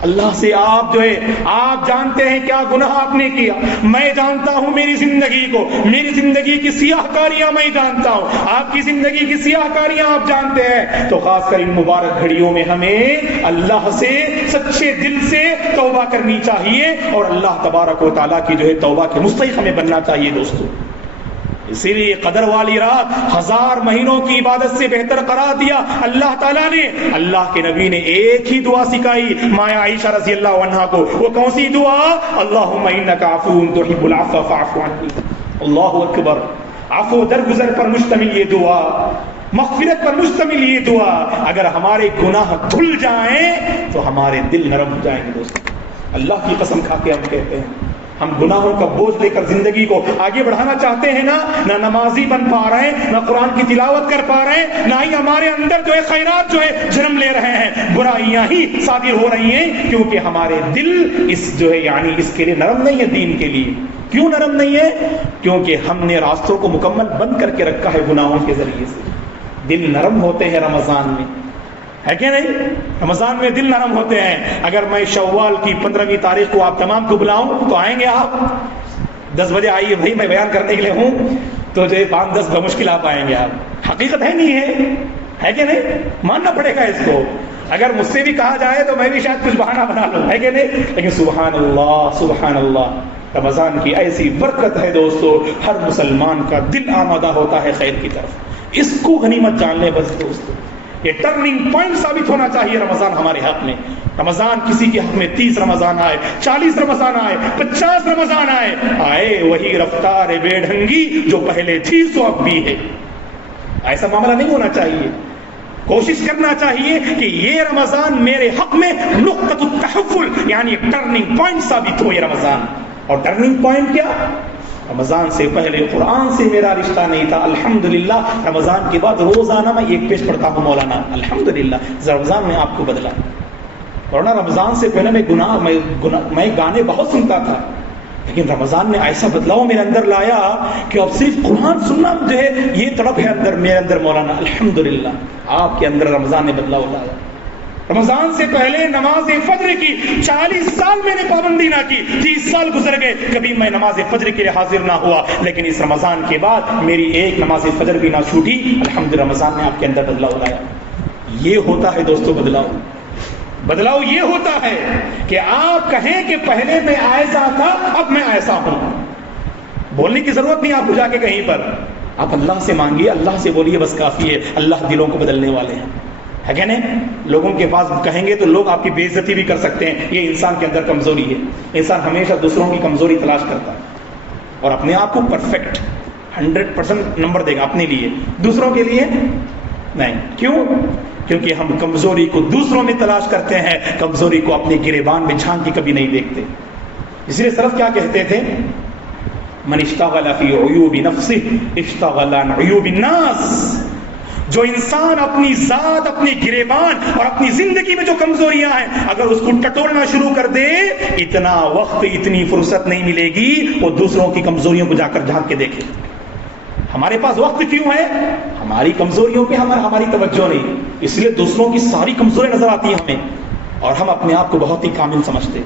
اللہ سے آپ جو ہے، آپ جانتے ہیں کیا گناہ آپ نے کیا، میں جانتا ہوں میری زندگی کو، میری زندگی کی سیاہ کاریاں میں جانتا ہوں، آپ کی زندگی کی سیاہ کاریاں آپ جانتے ہیں۔ تو خاص کر ان مبارک گھڑیوں میں ہمیں اللہ سے سچے دل سے توبہ کرنی چاہیے، اور اللہ تبارک و تعالیٰ کی جو ہے توبہ کے مستحق ہمیں بننا چاہیے دوستو۔ اسی لیے قدر والی رات 1000 مہینوں کی عبادت سے بہتر قرار دیا اللہ تعالیٰ نے۔ اللہ کے نبی نے ایک ہی دعا سکھائی مایا عائشہ رضی اللہ عنہا کو، وہ کون سی دعا؟ اللہم انک عفو تحب العفو فاعف عنی۔ اللہ اکبر، عفو درگزر پر مشتمل یہ دعا، مغفرت پر مشتمل یہ دعا، اگر ہمارے گناہ دھل جائیں تو ہمارے دل نرم ہو جائیں گے دوستو۔ اللہ کی قسم کھا کے ہم کہتے ہیں، ہم گناہوں کا بوجھ لے کر زندگی کو آگے بڑھانا چاہتے ہیں نا، نہ نمازی بن پا رہے ہیں، نہ قرآن کی تلاوت کر پا رہے ہیں، نہ ہی ہمارے اندر جو ہے خیرات جو ہے جنم لے رہے ہیں، برائیاں ہی صادر ہو رہی ہیں، کیونکہ ہمارے دل اس جو ہے یعنی اس کے لیے نرم نہیں ہے، دین کے لیے۔ کیوں نرم نہیں ہے؟ کیونکہ ہم نے راستوں کو مکمل بند کر کے رکھا ہے گناہوں کے ذریعے سے۔ دل نرم ہوتے ہیں رمضان میں، ہے کہ نہیں؟ رمضان میں دل نرم ہوتے ہیں۔ اگر میں شوال کی 15ویں تاریخ کو آپ تمام کو بلاؤں تو آئیں گے آپ؟ 10 بجے آئیے بھائی، میں بیان کرنے کے لیے ہوں، تو جو 5-10 بمشکل آپ آئیں گے۔ آپ حقیقت ہے نہیں ہے کہ نہیں؟ ماننا پڑے گا اس کو۔ اگر مجھ سے بھی کہا جائے تو میں بھی شاید کچھ بہانہ بنا لوں، ہے کہ نہیں؟ لیکن سبحان اللہ سبحان اللہ، رمضان کی ایسی برکت ہے دوستو، ہر مسلمان کا دل آمادہ ہوتا ہے خیر کی طرف، اس کو غنیمت جان لیں بس دوستو۔ یہ ٹرننگ پوائنٹ ثابت ہونا چاہیے رمضان ہمارے حق میں۔ رمضان کسی کے حق میں 30 رمضان آئے، 40 رمضان آئے، 50 رمضان آئے وہی رفتار بے ڈھنگی جو پہلے تھی سو اب بھی ہے۔ ایسا معاملہ نہیں ہونا چاہیے۔ کوشش کرنا چاہیے کہ یہ رمضان میرے حق میں نقطۃ التحول یعنی ٹرننگ پوائنٹ ثابت ہو یہ رمضان۔ اور ٹرننگ پوائنٹ کیا؟ رمضان سے پہلے قرآن سے میرا رشتہ نہیں تھا، الحمدللہ رمضان کے بعد روزانہ میں ایک پیج پڑھتا ہوں مولانا، الحمدللہ رمضان نے آپ کو بدلا۔ ورنہ رمضان سے پہلے میں گانے بہت سنتا تھا، لیکن رمضان نے ایسا بدلاؤ میرے اندر لایا کہ اب صرف قرآن سننا جو ہے یہ تڑپ ہے اندر میرے اندر مولانا، الحمدللہ آپ کے اندر رمضان نے بدلاؤ لایا۔ رمضان سے پہلے نماز فجر کی 40 سال میں نے پابندی نہ کی، 30 سال گزر گئے کبھی میں نماز فجر کے لیے حاضر نہ ہوا، لیکن اس رمضان کے بعد میری ایک نماز فجر بھی نہ چھوٹی، الحمدللہ رمضان نے آپ کے اندر بدلاؤ لایا۔ یہ ہوتا ہے دوستو بدلاؤ یہ ہوتا ہے کہ آپ کہیں کہ پہلے میں ایسا تھا اب میں ایسا ہوں۔ بولنے کی ضرورت نہیں آپ کو جا کے کہیں پر، آپ اللہ سے مانگیے، اللہ سے بولیے بس کافی ہے، اللہ دلوں کو بدلنے والے ہیں، ہے کہ نہیں؟ لوگوں کے پاس کہیں گے تو لوگ آپ کی بے عزتی بھی کر سکتے ہیں، یہ انسان کے اندر کمزوری ہے۔ انسان ہمیشہ دوسروں کی کمزوری تلاش کرتا ہے اور اپنے آپ کو پرفیکٹ 100% نمبر دے گا اپنے لیے، دوسروں کے لیے نہیں۔ کیوں؟ کیونکہ ہم کمزوری کو دوسروں میں تلاش کرتے ہیں، کمزوری کو اپنے گریبان میں جھانک کے کبھی نہیں دیکھتے۔ اس لیے سلف کیا کہتے تھے؟ من اشتغل فی عیوب نفسہ اشتغل عن عیوب الناس۔ جو انسان اپنی ذات، اپنی گریبان اور اپنی زندگی میں جو کمزوریاں ہیں اگر اس کو ٹٹولنا شروع کر دے، اتنا وقت اتنی فرصت نہیں ملے گی وہ دوسروں کی کمزوریوں کو جا کر جھانک کے دیکھے۔ ہمارے پاس وقت کیوں ہے؟ ہماری کمزوریوں پہ ہماری توجہ نہیں، اس لیے دوسروں کی ساری کمزوریاں نظر آتی ہیں ہمیں اور ہم اپنے آپ کو بہت ہی کامل سمجھتے۔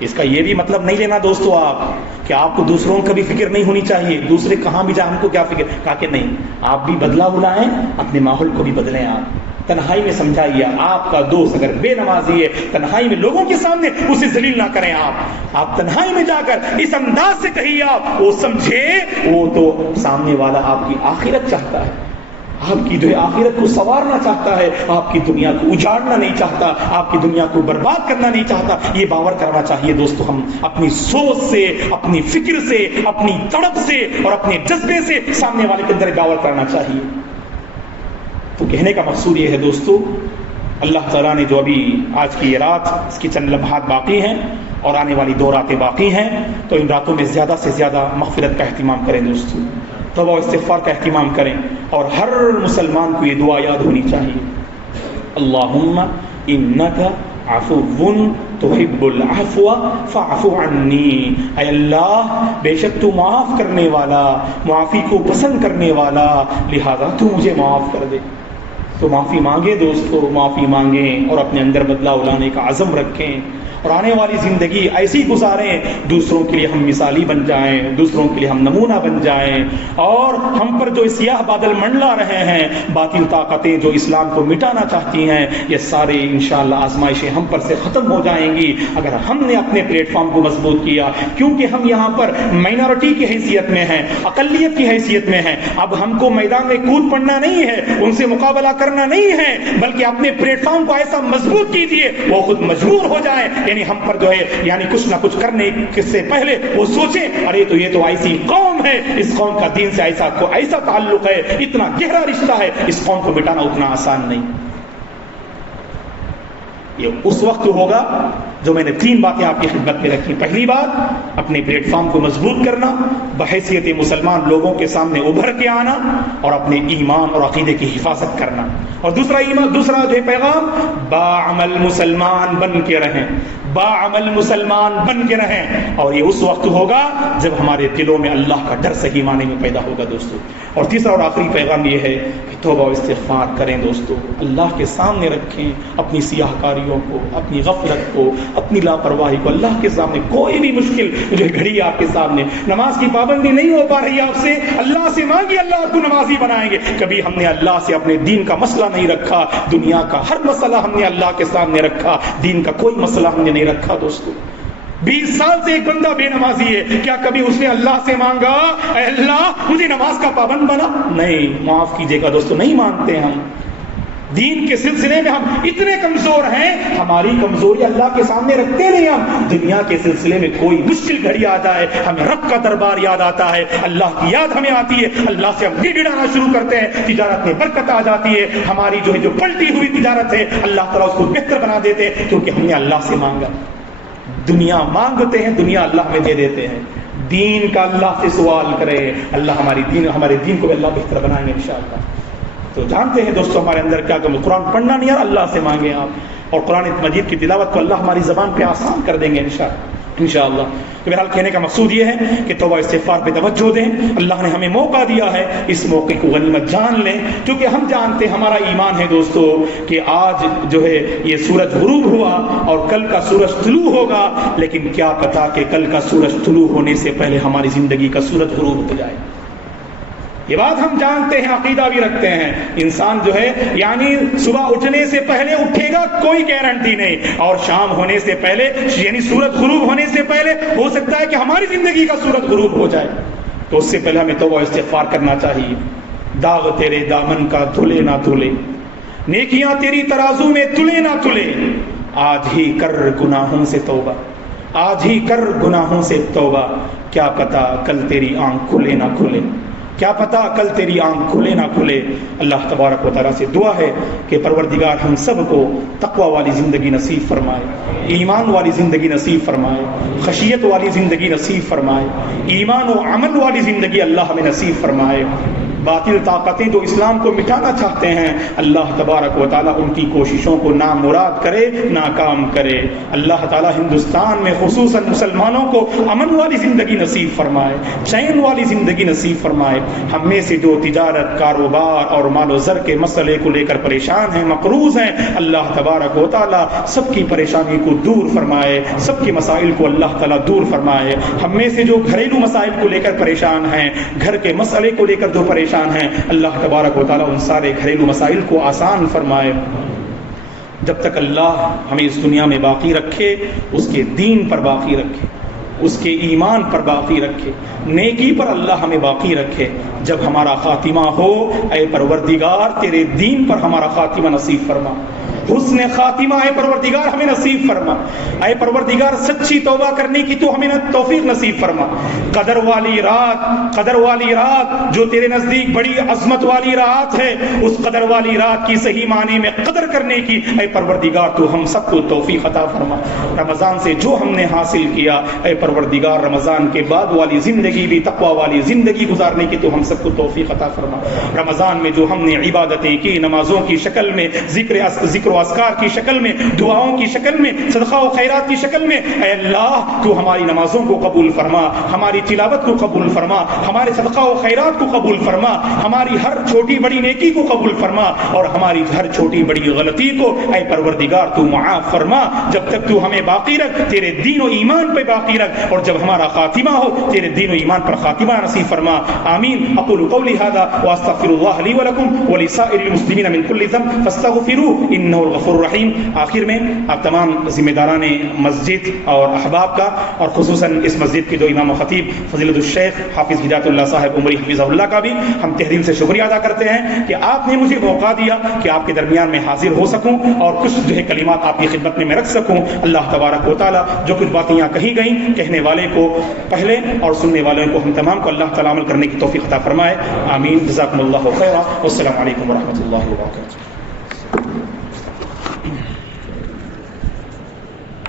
اس کا یہ بھی مطلب نہیں لینا دوستو آپ کہ آپ کو دوسروں کا بھی فکر نہیں ہونی چاہیے، دوسرے کہاں بھی جائیں ہم کو کیا فکر، کہا کہ نہیں، آپ بھی بدلاؤ لائیں، اپنے ماحول کو بھی بدلیں۔ آپ تنہائی میں سمجھائیے، آپ کا دوست اگر بے نمازی ہے تنہائی میں لوگوں کے سامنے اسے ذلیل نہ کریں، آپ تنہائی میں جا کر اس انداز سے کہیے، آپ وہ سمجھے وہ تو سامنے والا آپ کی آخرت چاہتا ہے، آپ کی جو ہے آخرت کو سنوارنا چاہتا ہے، آپ کی دنیا کو اجاڑنا نہیں چاہتا، آپ کی دنیا کو برباد کرنا نہیں چاہتا۔ یہ باور کرنا چاہیے دوستو، ہم اپنی سوچ سے، اپنی فکر سے، اپنی تڑپ سے اور اپنے جذبے سے سامنے والے کے اندر باور کرنا چاہیے۔ تو کہنے کا مقصود یہ ہے دوستو، اللہ تعالیٰ نے جو ابھی آج کی یہ رات، اس کی چند لمحات باقی ہیں اور آنے والی 2 راتیں باقی ہیں، تو ان راتوں میں زیادہ سے زیادہ مغفرت کا اہتمام کریں دوستو، توبہ و استغفار کا اہتمام کریں، اور ہر مسلمان کو یہ دعا یاد ہونی چاہیے، اللہم انک عفو تحب العفو فاعف عنی۔ اے اللہ بے شک تو معاف کرنے والا، معافی کو پسند کرنے والا، لہذا تو مجھے معاف کر دے۔ تو معافی مانگیں دوستو، معافی مانگیں اور اپنے اندر بدلاؤ لانے کا عزم رکھیں اور آنے والی زندگی ایسی گزاریں دوسروں کے لیے ہم مثالی بن جائیں، دوسروں کے لیے ہم نمونہ بن جائیں، اور ہم پر جو سیاہ بادل منڈلا رہے ہیں، باطل طاقتیں جو اسلام کو مٹانا چاہتی ہیں، یہ سارے انشاءاللہ آزمائشیں ہم پر سے ختم ہو جائیں گی اگر ہم نے اپنے پلیٹ فارم کو مضبوط کیا، کیونکہ ہم یہاں پر مائنورٹی کی حیثیت میں ہیں، اقلیت کی حیثیت میں ہیں۔ اب ہم کو میدان میں کود پڑنا نہیں ہے، ان سے مقابلہ کرنا نہیں ہے، بلکہ اپنے پلیٹ فارم کو ایسا مضبوط کیجئے وہ خود مجبور ہو جائیں، یعنی ہم پر جو ہے یعنی کچھ نہ کچھ کرنے سے پہلے وہ سوچیں، ارے تو یہ تو ایسی قوم ہے، اس قوم کا دین سے ایسا تعلق ہے، اتنا گہرا رشتہ ہے، اس قوم کو مٹانا اتنا آسان نہیں۔ یہ اس وقت ہوگا جو میں نے 3 باتیں آپ کی خدمت میں رکھی۔ پہلی بات، اپنے پلیٹ فارم کو مضبوط کرنا، بحیثیت مسلمان لوگوں کے سامنے ابھر کے آنا اور اپنے ایمان اور عقیدے کی حفاظت کرنا، اور دوسرا جو ہے پیغام، باعمل مسلمان بن کے رہیں، باعمل مسلمان بن کے رہیں، اور یہ اس وقت ہوگا جب ہمارے دلوں میں اللہ کا ڈر صحیح معنی میں پیدا ہوگا دوستو۔ اور تیسرا اور آخری پیغام یہ ہے کہ توبہ و استغفار کریں دوستو، اللہ کے سامنے رکھیں اپنی سیاہ کاریوں کو، اپنی غفلت کو، اپنی لاپرواہی کو اللہ کے سامنے۔ کوئی بھی مشکل جو گھڑی آپ کے سامنے، نماز کی پابندی نہیں ہو پا رہی آپ سے، اللہ سے مانگیے، اللہ آپ کو نمازی بنائیں گے۔ کبھی ہم نے اللہ سے اپنے دین کا مسئلہ نہیں رکھا، دنیا کا ہر مسئلہ ہم نے اللہ کے سامنے رکھا، دین کا کوئی مسئلہ ہم نے نہیں رکھا دوستو۔ 20 سال سے ایک بندہ بے نمازی ہے، کیا کبھی اس نے اللہ سے مانگا اے اللہ مجھے نماز کا پابند بنا؟ نہیں، معاف کیجیے گا دوستو، نہیں مانتے ہم۔ دین کے سلسلے میں ہم اتنے کمزور ہیں، ہماری کمزوری اللہ کے سامنے رکھتے نہیں ہم۔ دنیا کے سلسلے میں کوئی مشکل گھڑی آ جائے ہمیں رب کا دربار یاد آتا ہے، اللہ کی یاد ہمیں آتی ہے، اللہ سے ہم گڑگڑانا شروع کرتے ہیں، تجارت میں برکت آ جاتی ہے، ہماری جو پلٹی ہوئی تجارت ہے اللہ تعالیٰ اس کو بہتر بنا دیتے ہیں، کیونکہ ہم نے اللہ سے مانگا۔ دنیا مانگتے ہیں، دنیا اللہ ہمیں دے دیتے ہیں۔ دین کا اللہ سے سوال کرے، اللہ ہمارے دین کو بھی اللہ بہتر بنائیں گے انشاءاللہ۔ تو جانتے ہیں دوستو ہمارے اندر کیا کہ قرآن پڑھنا نہیں، اللہ سے مانگیں آپ، اور قرآن مجید کی تلاوت کو اللہ ہماری زبان پہ آسان کر دیں گے انشاءاللہ۔ تو بہرحال کہنے کا مقصود یہ ہے کہ توبہ استغفار پہ توجہ دیں، اللہ نے ہمیں موقع دیا ہے، اس موقع کو غنیمت جان لیں، کیونکہ ہم جانتے ہیں، ہمارا ایمان ہے دوستو کہ آج جو ہے یہ سورج غروب ہوا اور کل کا سورج طلوع ہوگا، لیکن کیا پتا کہ کل کا سورج طلوع ہونے سے پہلے ہماری زندگی کا سورج غروب ہو جائے۔ یہ بات ہم جانتے ہیں، عقیدہ بھی رکھتے ہیں، انسان جو ہے یعنی صبح اٹھنے سے پہلے اٹھے گا کوئی گارنٹی نہیں، اور شام ہونے سے پہلے یعنی سورج غروب ہونے سے پہلے ہو سکتا ہے کہ ہماری زندگی کا سورج غروب ہو جائے، تو اس سے پہلے ہمیں توبہ استغفار کرنا چاہیے۔ داغ تیرے دامن کا دھلے نہ دھلے، نیکیاں تیری ترازو میں تلے نہ تلے، آج ہی کر گناہوں سے توبہ، آج ہی کر گناہوں سے توبہ، کیا پتا کل تیری آنکھ کھلے نہ کھلے، کیا پتا کل تیری آنکھ کھلے نہ کھلے۔ اللہ تبارک و تعالیٰ سے دعا ہے کہ پروردگار ہم سب کو تقوی والی زندگی نصیب فرمائے، ایمان والی زندگی نصیب فرمائے، خشیت والی زندگی نصیب فرمائے، ایمان و عمل والی زندگی اللہ ہمیں نصیب فرمائے۔ باطل طاقتیں جو اسلام کو مٹانا چاہتے ہیں، اللہ تبارک و تعالیٰ ان کی کوششوں کو نامراد کرے، ناکام کرے۔ اللہ تعالیٰ ہندوستان میں خصوصاً مسلمانوں کو امن والی زندگی نصیب فرمائے، چین والی زندگی نصیب فرمائے۔ ہم میں سے جو تجارت، کاروبار اور مال و زر کے مسئلے کو لے کر پریشان ہیں، مقروض ہیں، اللہ تبارک و تعالیٰ سب کی پریشانی کو دور فرمائے، سب کے مسائل کو اللہ تعالیٰ دور فرمائے۔ ہم میں سے جو گھریلو مسائل کو لے کر پریشان ہیں، گھر کے مسئلے کو لے کر جو پریشان ہیں، اللہ تبارک و تعالیٰ ان سارے گھریلو مسائل کو آسان فرمائے۔ جب تک اللہ ہمیں اس دنیا میں باقی رکھے، اس کے دین پر باقی رکھے، اس کے ایمان پر باقی رکھے، نیکی پر اللہ ہمیں باقی رکھے۔ جب ہمارا خاتمہ ہو، اے پروردگار تیرے دین پر ہمارا خاتمہ نصیب فرما، حسن خاتمہ اے پروردگار ہمیں نصیب فرما، اے پروردگار سچی توبہ کرنے کی تو ہمیں توفیق نصیب فرما۔ قدر والی رات جو تیرے نزدیک بڑی عظمت والی رات ہے، اس قدر والی رات کی صحیح معنی میں قدر کرنے کی اے پروردگار تو ہم سب کو توفیق عطا فرما۔ رمضان سے جو ہم نے حاصل کیا، اے پروردگار رمضان کے بعد والی زندگی بھی تقوی والی زندگی گزارنے کی تو ہم سب کو توفیق عطا فرما۔ رمضان میں جو ہم نے عبادتیں کی، نمازوں کی شکل میں، ذکر و اذکار کی شکل میں، دعاؤں کی شکل میں، صدقہ و خیرات کی شکل میں، اے اللہ تو ہماری نمازوں کو قبول فرما، ہماری تلاوت کو قبول فرما، ہمارے صدقہ و خیرات کو قبول فرما، ہماری ہر چھوٹی بڑی نیکی کو قبول فرما، اور ہماری ہر چھوٹی بڑی غلطی کو اے پروردگار تو معاف فرما۔ جب تک تو ہمیں باقی رکھ، تیرے دین و ایمان پہ باقی رکھ، اور جب ہمارا خاتمہ ہو تیرے دین و ایمان پر خاتمہ نصیب فرما۔ آمین۔ اقول قولی هذا واستغفر الله لي ولكم ولسائر المسلمين من كل ذنب فاستغفروه انه الغفور الرحیم۔ آخر میں آپ تمام ذمہ داران مسجد اور احباب کا، اور خصوصاً اس مسجد کے جو امام و خطیب فضیلت الشیخ حافظ ہدایت اللہ صاحب عمری حفظہ اللہ کا بھی ہم تہ دل سے شکریہ ادا کرتے ہیں کہ آپ نے مجھے موقع دیا کہ آپ کے درمیان میں حاضر ہو سکوں اور کچھ جو ہے کلمات آپ کی خدمت میں رکھ سکوں۔ اللہ تبارک و تعالیٰ جو کچھ باتیں یہاں کہی گئیں، کہنے والے کو پہلے اور سننے والوں کو ہم تمام کو اللہ تعالیٰ عمل کرنے کی توفیق عطا فرمائے۔ آمین۔ جزاکم اللہ خیرا۔ والسلام علیکم ورحمۃ اللہ وبرکاتہ۔